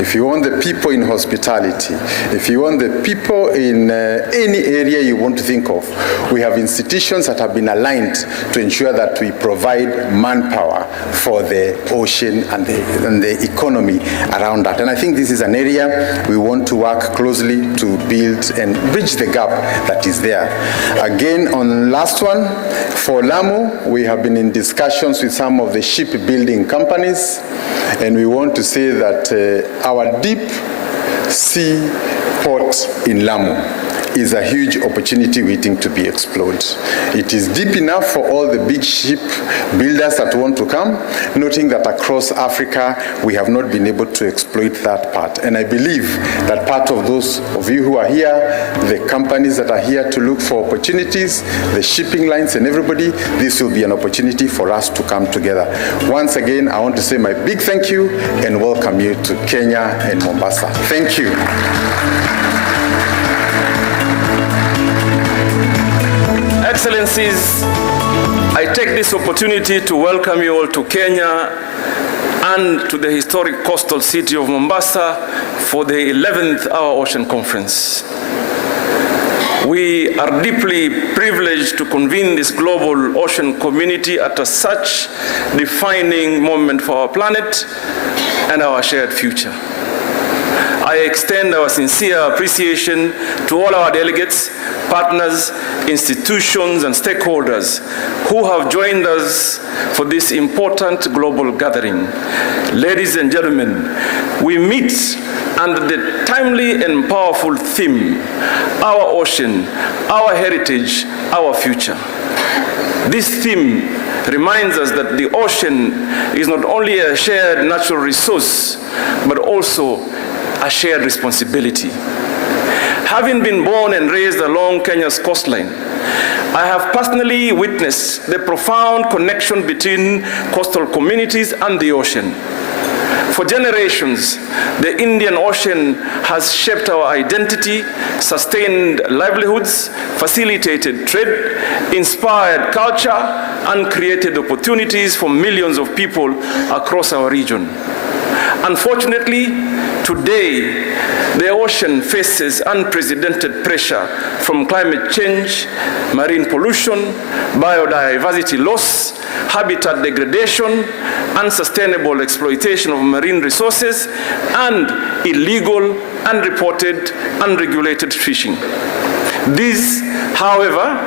if you want the people in hospitality, if you want the people in any area you want to think of, we have institutions that have been aligned to ensure that we provide manpower for the ocean and the economy around that. And I think this is an area we want to work closely to build and bridge the gap that is there. Again, on the last one, for Lamu, we have been in discussions with some of the shipbuilding companies, and we want to say that our deep sea port in Lamu is a huge opportunity waiting to be explored. It is deep enough for all the big ship builders that want to come, noting that across Africa, we have not been able to exploit that part. And I believe that part of those of you who are here, the companies that are here to look for opportunities, the shipping lines and everybody, this will be an opportunity for us to come together. Once again, I want to say my big thank you and welcome you to Kenya and Mombasa. Thank you. Excellencies, I take this opportunity to welcome you all to Kenya and to the historic coastal city of Mombasa for the 11th Our Ocean Conference. We are deeply privileged to convene this global ocean community at such defining moment for our planet and our shared future. I extend our sincere appreciation to all our delegates, partners, institutions, and stakeholders who have joined us for this important global gathering. Ladies and gentlemen, we meet under the timely and powerful theme, our ocean, our heritage, our future. This theme reminds us that the ocean is not only a shared natural resource, but also a shared responsibility. Having been born and raised along Kenya's coastline, I have personally witnessed the profound connection between coastal communities and the ocean. For generations, the Indian Ocean has shaped our identity, sustained livelihoods, facilitated trade, inspired culture, and created opportunities for millions of people across our region. Unfortunately, today, the ocean faces unprecedented pressure from climate change, marine pollution, biodiversity loss, habitat degradation, unsustainable exploitation of marine resources, and illegal, unreported, unregulated fishing. These, however,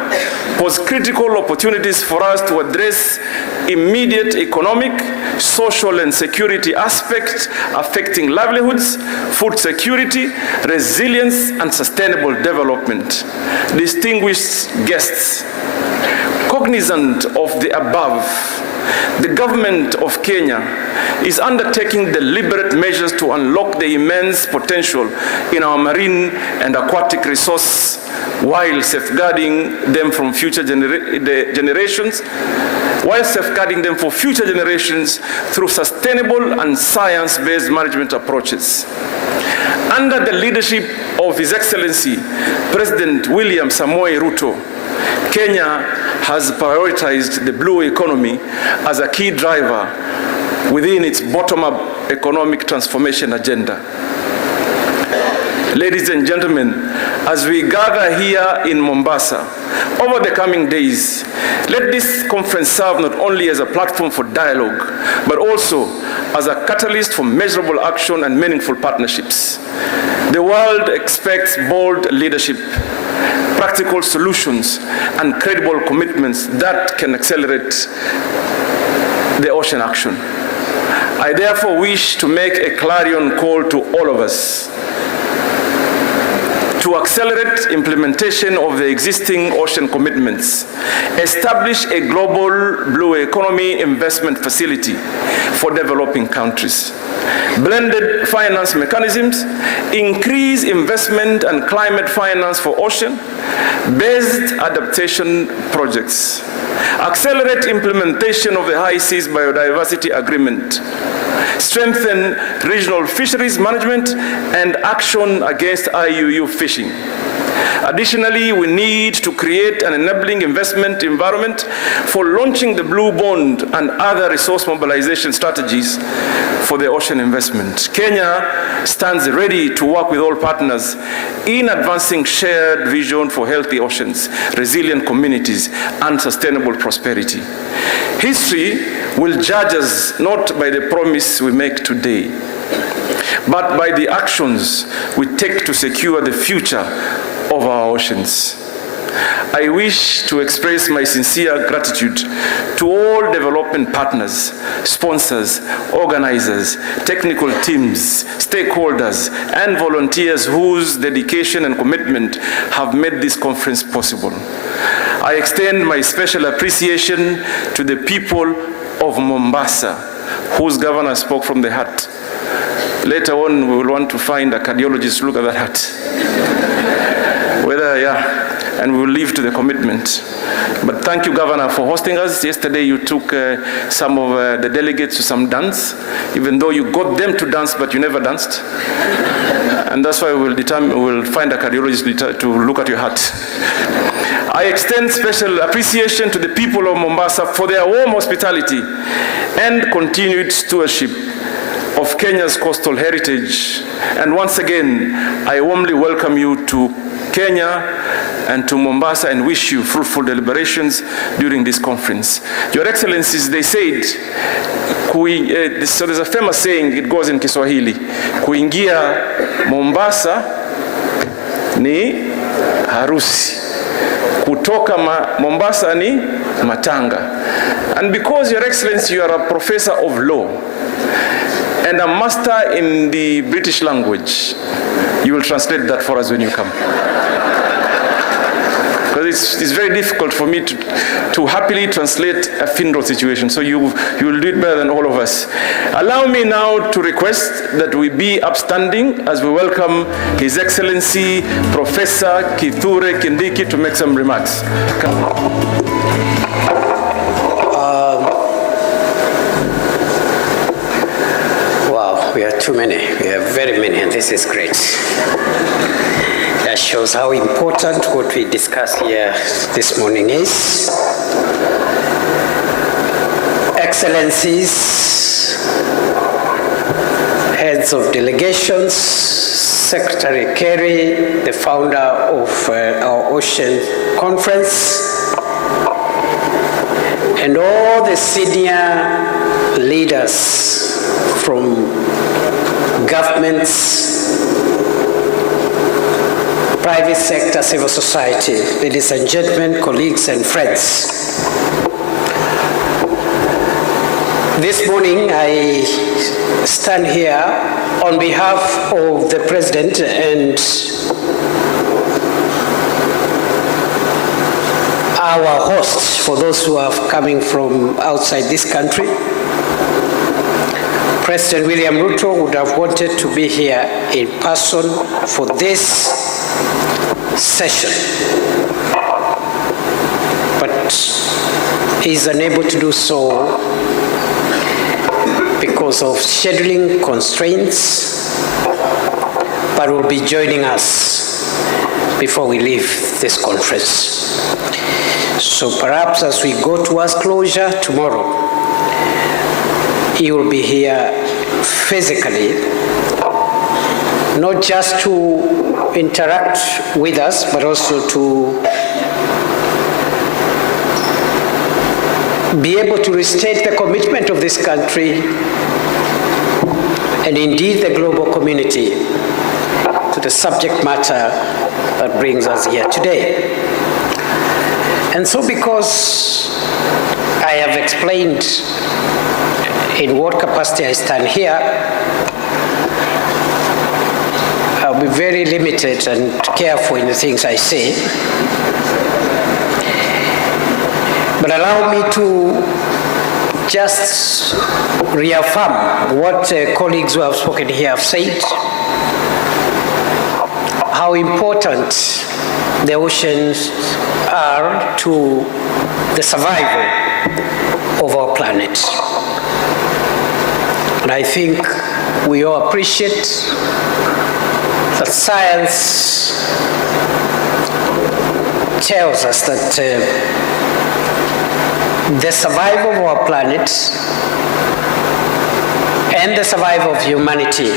pose critical opportunities for us to address immediate economic, social, and security aspects affecting livelihoods, food security, resilience, and sustainable development. Distinguished guests, cognizant of the above, the government of Kenya is undertaking deliberate measures to unlock the immense potential in our marine and aquatic resources while safeguarding them from future generations through sustainable and science-based management approaches. Under the leadership of His Excellency President William Samoei Ruto, Kenya has prioritized the blue economy as a key driver within its bottom-up economic transformation agenda. Ladies and gentlemen, as we gather here in Mombasa, over the coming days, let this conference serve not only as a platform for dialogue, but also as a catalyst for measurable action and meaningful partnerships. The world expects bold leadership, practical solutions, and credible commitments that can accelerate the ocean action. I therefore wish to make a clarion call to all of us to accelerate implementation of the existing ocean commitments, establish a global blue economy investment facility for developing countries, blended finance mechanisms, increase investment and climate finance for ocean-based adaptation projects, accelerate implementation of the High Seas Biodiversity Agreement, strengthen regional fisheries management and action against IUU fishing. Additionally, we need to create an enabling investment environment for launching the Blue Bond and other resource mobilization strategies for the ocean investment. Kenya stands ready to work with all partners in advancing shared vision for healthy oceans, resilient communities, and sustainable prosperity. History will judge us not by the promise we make today, but by the actions we take to secure the future of our oceans. I wish to express my sincere gratitude to all development partners, sponsors, organizers, technical teams, stakeholders, and volunteers whose dedication and commitment have made this conference possible. I extend my special appreciation to the people of Mombasa, whose governor spoke from the heart. Later on, we will want to find a cardiologist to look at that heart. And we will leave to the commitment. But thank you, Governor, for hosting us. Yesterday, you took some of the delegates to some dance, even though you got them to dance, but you never danced. And that's why we'll find a cardiologist to look at your heart. I extend special appreciation to the people of Mombasa for their warm hospitality and continued stewardship of Kenya's coastal heritage. And once again, I warmly welcome you to Kenya and to Mombasa and wish you fruitful deliberations during this conference. Your Excellencies, they said, so there's a famous saying, it goes in Kiswahili, kuingia Mombasa ni harusi, kutoka Mombasa ni matanga. And because, Your Excellency, you are a professor of law and a master in the British language, you will translate that for us when you come. Because it's very difficult for me to happily translate a funeral situation, so you will do it better than all of us. Allow me now to request that we be upstanding as we welcome His Excellency Professor Kithure Kindiki to make some remarks. Wow, we are too many. We are very many, and this is great. That shows how important what we discuss here this morning is. Excellencies, heads of delegations, Secretary Kerry, the founder of our Ocean Conference, and all the senior leaders from governments, private sector, civil society, ladies and gentlemen, colleagues and friends. This morning I stand here on behalf of the President and our hosts, for those who are coming from outside this country. President William Ruto would have wanted to be here in person for this session, but he's unable to do so because of scheduling constraints, but will be joining us before we leave this conference. So perhaps as we go towards closure tomorrow, he will be here physically, not just to interact with us, but also to be able to restate the commitment of this country and indeed the global community to the subject matter that brings us here today. And so, because I have explained in what capacity I stand here, I'll be very limited and careful in the things I say. But allow me to just reaffirm what colleagues who have spoken here have said, how important the oceans are to the survival of our planet. And I think we all appreciate that science tells us that the survival of our planet and the survival of humanity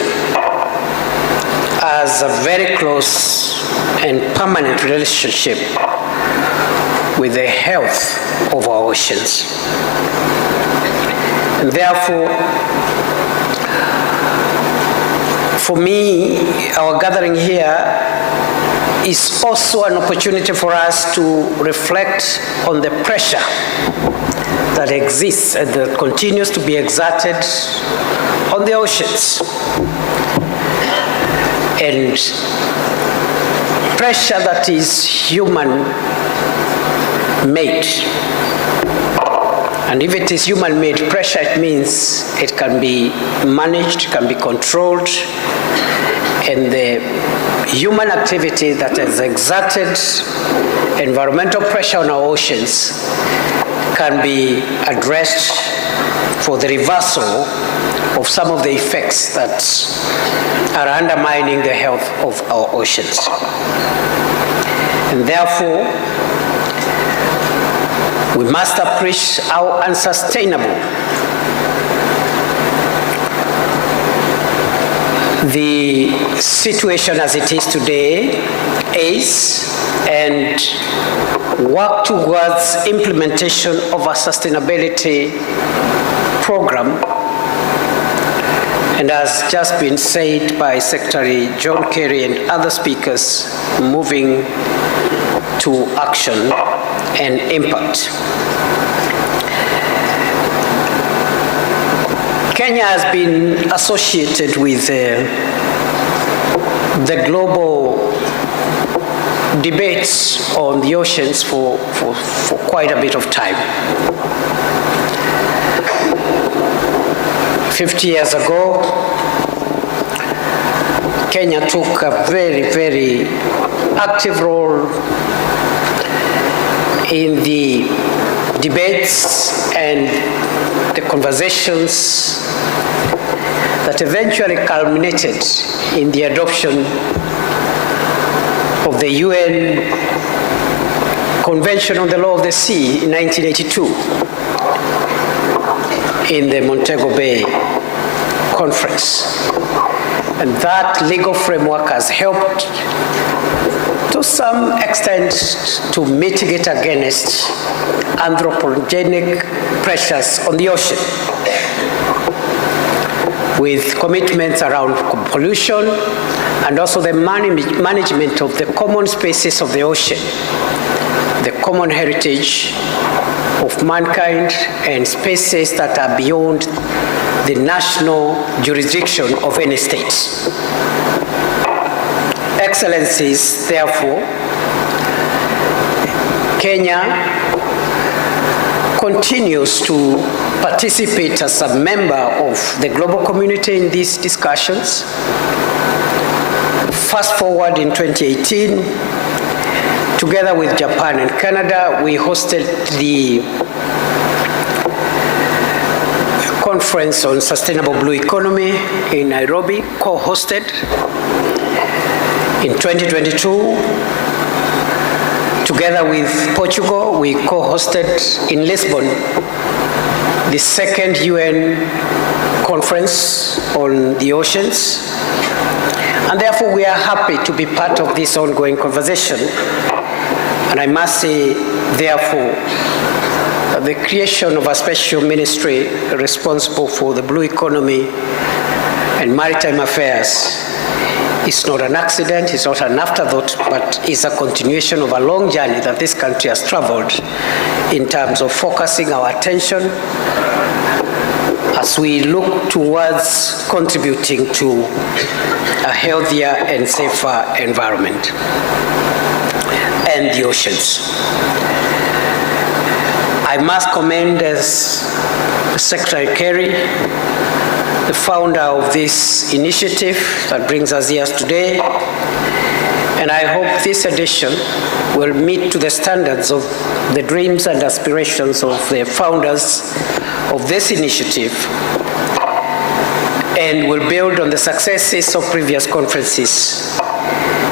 has a very close and permanent relationship with the health of our oceans. And therefore, for me, our gathering here is also an opportunity for us to reflect on the pressure that exists and that continues to be exerted on the oceans. And pressure that is human-made. And if it is human-made pressure, it means it can be managed, can be controlled, and the human activity that has exerted environmental pressure on our oceans can be addressed for the reversal of some of the effects that are undermining the health of our oceans. And therefore, we must appreciate how unsustainable the situation as it is today is, and work towards implementation of a sustainability program. And as just been said by Secretary John Kerry and other speakers, moving to action and impact. Kenya has been associated with the global debates on the oceans for quite a bit of time. 50 years ago, Kenya took a very, very active role in the debates and the conversations that eventually culminated in the adoption of the UN Convention on the Law of the Sea in 1982 in the Montego Bay Conference. And that legal framework has helped to some extent to mitigate against anthropogenic pressures on the ocean, with commitments around pollution and also the management of the common spaces of the ocean, the common heritage of mankind and spaces that are beyond the national jurisdiction of any state. Excellencies, therefore, Kenya continues to participate as a member of the global community in these discussions. Fast forward in 2018, together with Japan and Canada, we hosted the Conference on Sustainable Blue Economy in Nairobi, co-hosted. In 2022, together with Portugal, we co-hosted in Lisbon the second UN Conference on the Oceans. And therefore, we are happy to be part of this ongoing conversation. And I must say, therefore, the creation of a special ministry responsible for the blue economy and maritime affairs is not an accident, it's not an afterthought, but is a continuation of a long journey that this country has traveled in terms of focusing our attention as we look towards contributing to a healthier and safer environment and the oceans. I must commend, as Secretary Kerry, the founder of this initiative that brings us here today, and I hope this edition will meet to the standards of the dreams and aspirations of the founders of this initiative and will build on the successes of previous conferences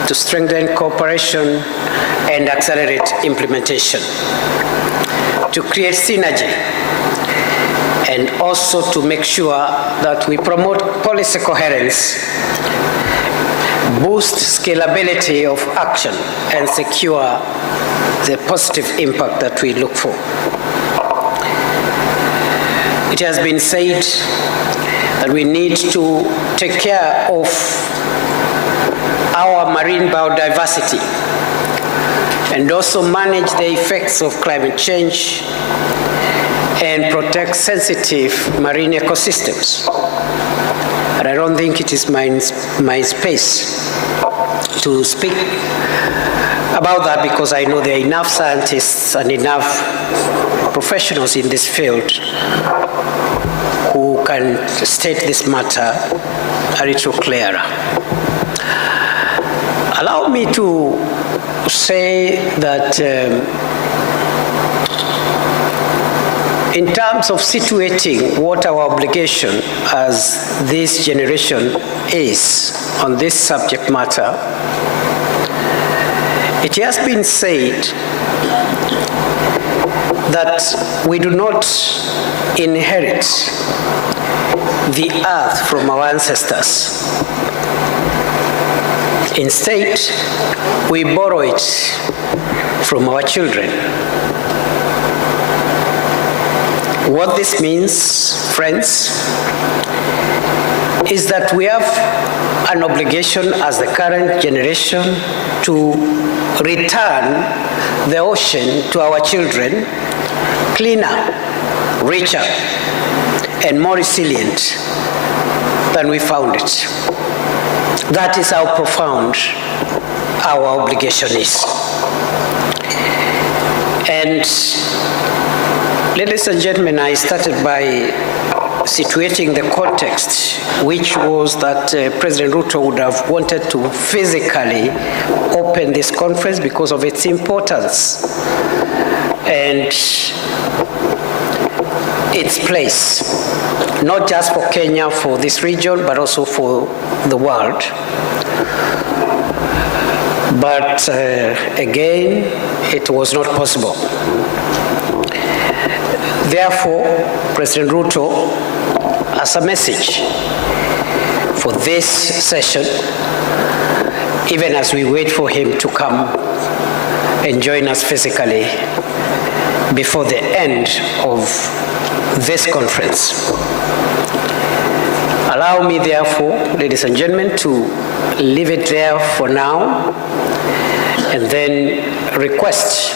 to strengthen cooperation and accelerate implementation, to create synergy, and also to make sure that we promote policy coherence, boost scalability of action, and secure the positive impact that we look for. It has been said that we need to take care of our marine biodiversity and also manage the effects of climate change and protect sensitive marine ecosystems. But I don't think it is my space to speak about that because I know there are enough scientists and enough professionals in this field who can state this matter a little clearer. Allow me to say that in terms of situating what our obligation as this generation is on this subject matter, it has been said that we do not inherit the earth from our ancestors. Instead, we borrow it from our children. What this means, friends, is that we have an obligation as the current generation to return the ocean to our children cleaner, richer, and more resilient than we found it. That is how profound our obligation is. And ladies and gentlemen, I started by situating the context, which was that President Ruto would have wanted to physically open this conference because of its importance and its place, not just for Kenya, for this region, but also for the world. But again, it was not possible. Therefore, President Ruto, as a message for this session, even as we wait for him to come and join us physically before the end of this conference. Allow me, therefore, ladies and gentlemen, to leave it there for now and then request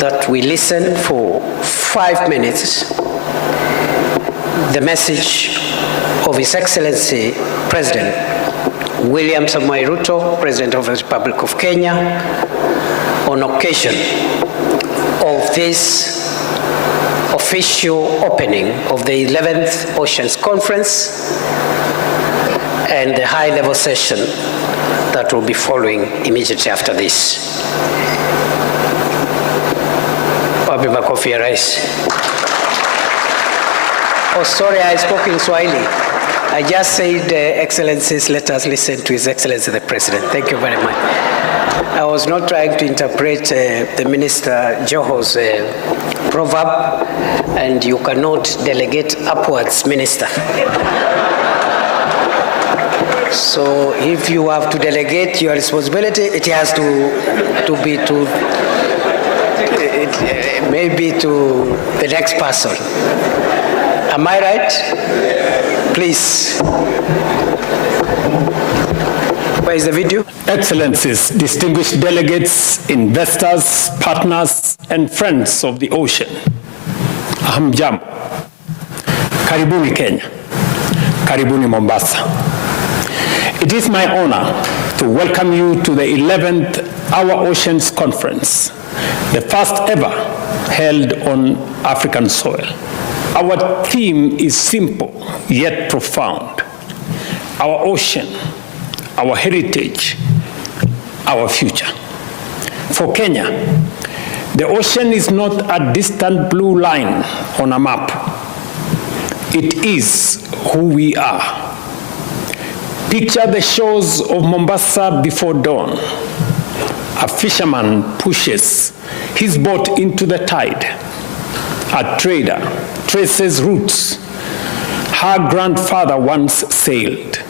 that we listen for 5 minutes the message of His Excellency President William Samoei Ruto, President of the Republic of Kenya, on occasion of this official opening of the 11th Oceans Conference and the high-level session that will be following immediately after this. Wapi makofi ya rais? Oh, sorry, I spoke in Swahili. I just said, Excellencies, let us listen to His Excellency the President. Thank you very much. I was not trying to interpret the Minister Joho's proverb, and you cannot delegate upwards, Minister. So if you have to delegate your responsibility, it has to be to maybe to the next person. Am I right? Please. Where is the video? Excellencies, distinguished delegates, investors, partners, and friends of the ocean. Hamjambo. Karibuni Kenya. Karibuni Mombasa. It is my honor to welcome you to the 11th Our Oceans Conference, the first ever held on African soil. Our theme is simple yet profound. Our ocean, our heritage, our future. For Kenya, the ocean is not a distant blue line on a map. It is who we are. Picture the shores of Mombasa before dawn. A fisherman pushes his boat into the tide. A trader traces routes her grandfather once sailed.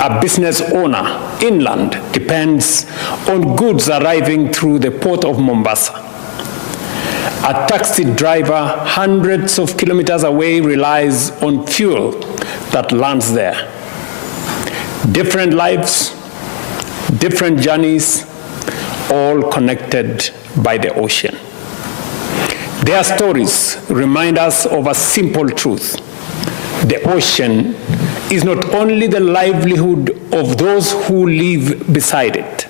A business owner inland depends on goods arriving through the port of Mombasa. A taxi driver hundreds of kilometers away relies on fuel that lands there. Different lives, different journeys, all connected by the ocean. Their stories remind us of a simple truth. The ocean is not only the livelihood of those who live beside it,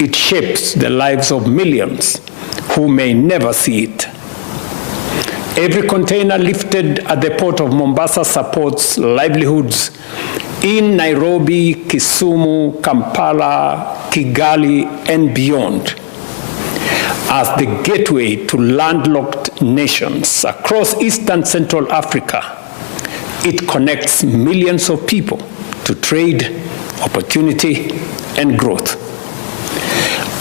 it shapes the lives of millions who may never see it. Every container lifted at the port of Mombasa supports livelihoods in Nairobi, Kisumu, Kampala, Kigali, and beyond. As the gateway to landlocked nations across East and Central Africa, it connects millions of people to trade, opportunity, and growth.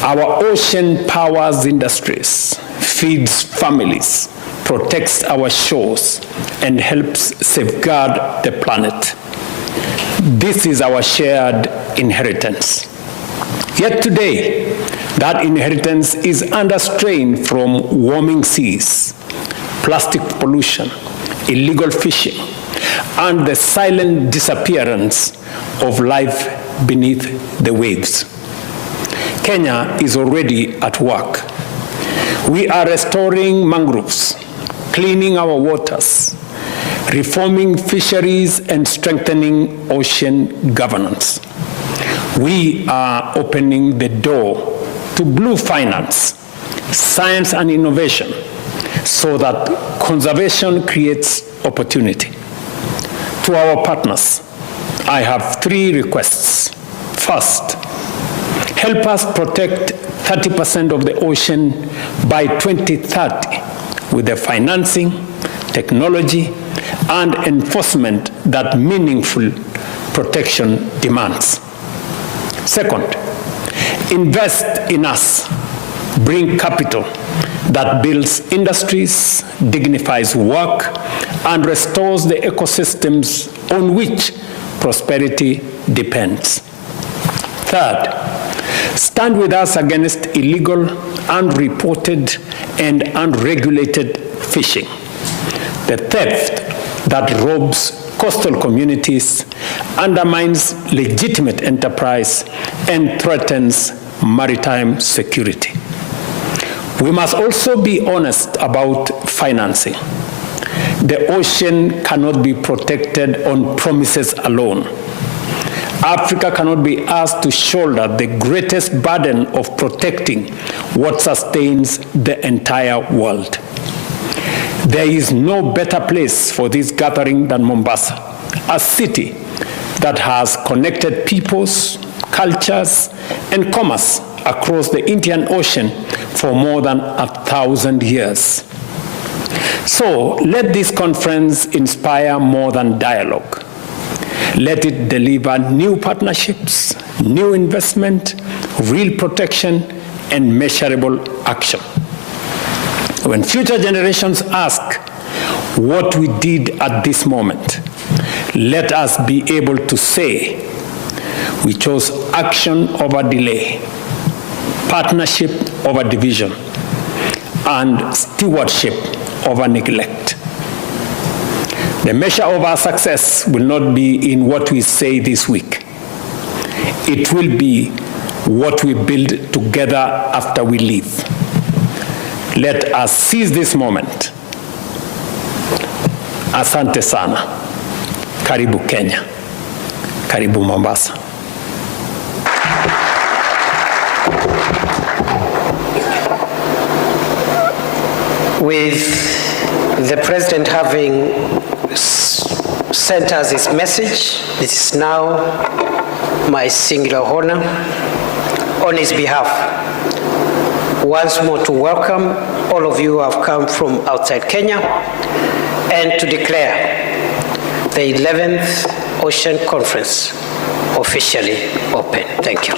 Our ocean powers industries, feeds families, protects our shores, and helps safeguard the planet. This is our shared inheritance. Yet today, that inheritance is under strain from warming seas, plastic pollution, illegal fishing, and the silent disappearance of life beneath the waves. Kenya is already at work. We are restoring mangroves, cleaning our waters, reforming fisheries, and strengthening ocean governance. We are opening the door to blue finance, science and innovation, so that conservation creates opportunity. To our partners, I have 3 requests. First, help us protect 30% of the ocean by 2030 with the financing, technology, and enforcement that meaningful protection demands. Second, invest in us. Bring capital that builds industries, dignifies work, and restores the ecosystems on which prosperity depends. Third, stand with us against illegal, unreported, and unregulated fishing, the theft that robs coastal communities, undermines legitimate enterprise, and threatens maritime security. We must also be honest about financing. The ocean cannot be protected on promises alone. Africa cannot be asked to shoulder the greatest burden of protecting what sustains the entire world. There is no better place for this gathering than Mombasa, a city that has connected peoples, cultures, and commerce across the Indian Ocean for more than 1,000 years. So let this conference inspire more than dialogue. Let it deliver new partnerships, new investment, real protection, and measurable action. When future generations ask what we did at this moment, let us be able to say we chose action over delay, partnership over division, and stewardship over neglect. The measure of our success will not be in what we say this week. It will be what we build together after we leave. Let us seize this moment. Asante sana. Karibu Kenya. Karibu Mombasa. With the President having sent us his message, it is now my singular honor on his behalf once more to welcome all of you who have come from outside Kenya and to declare the 11th Ocean Conference officially open. Thank you.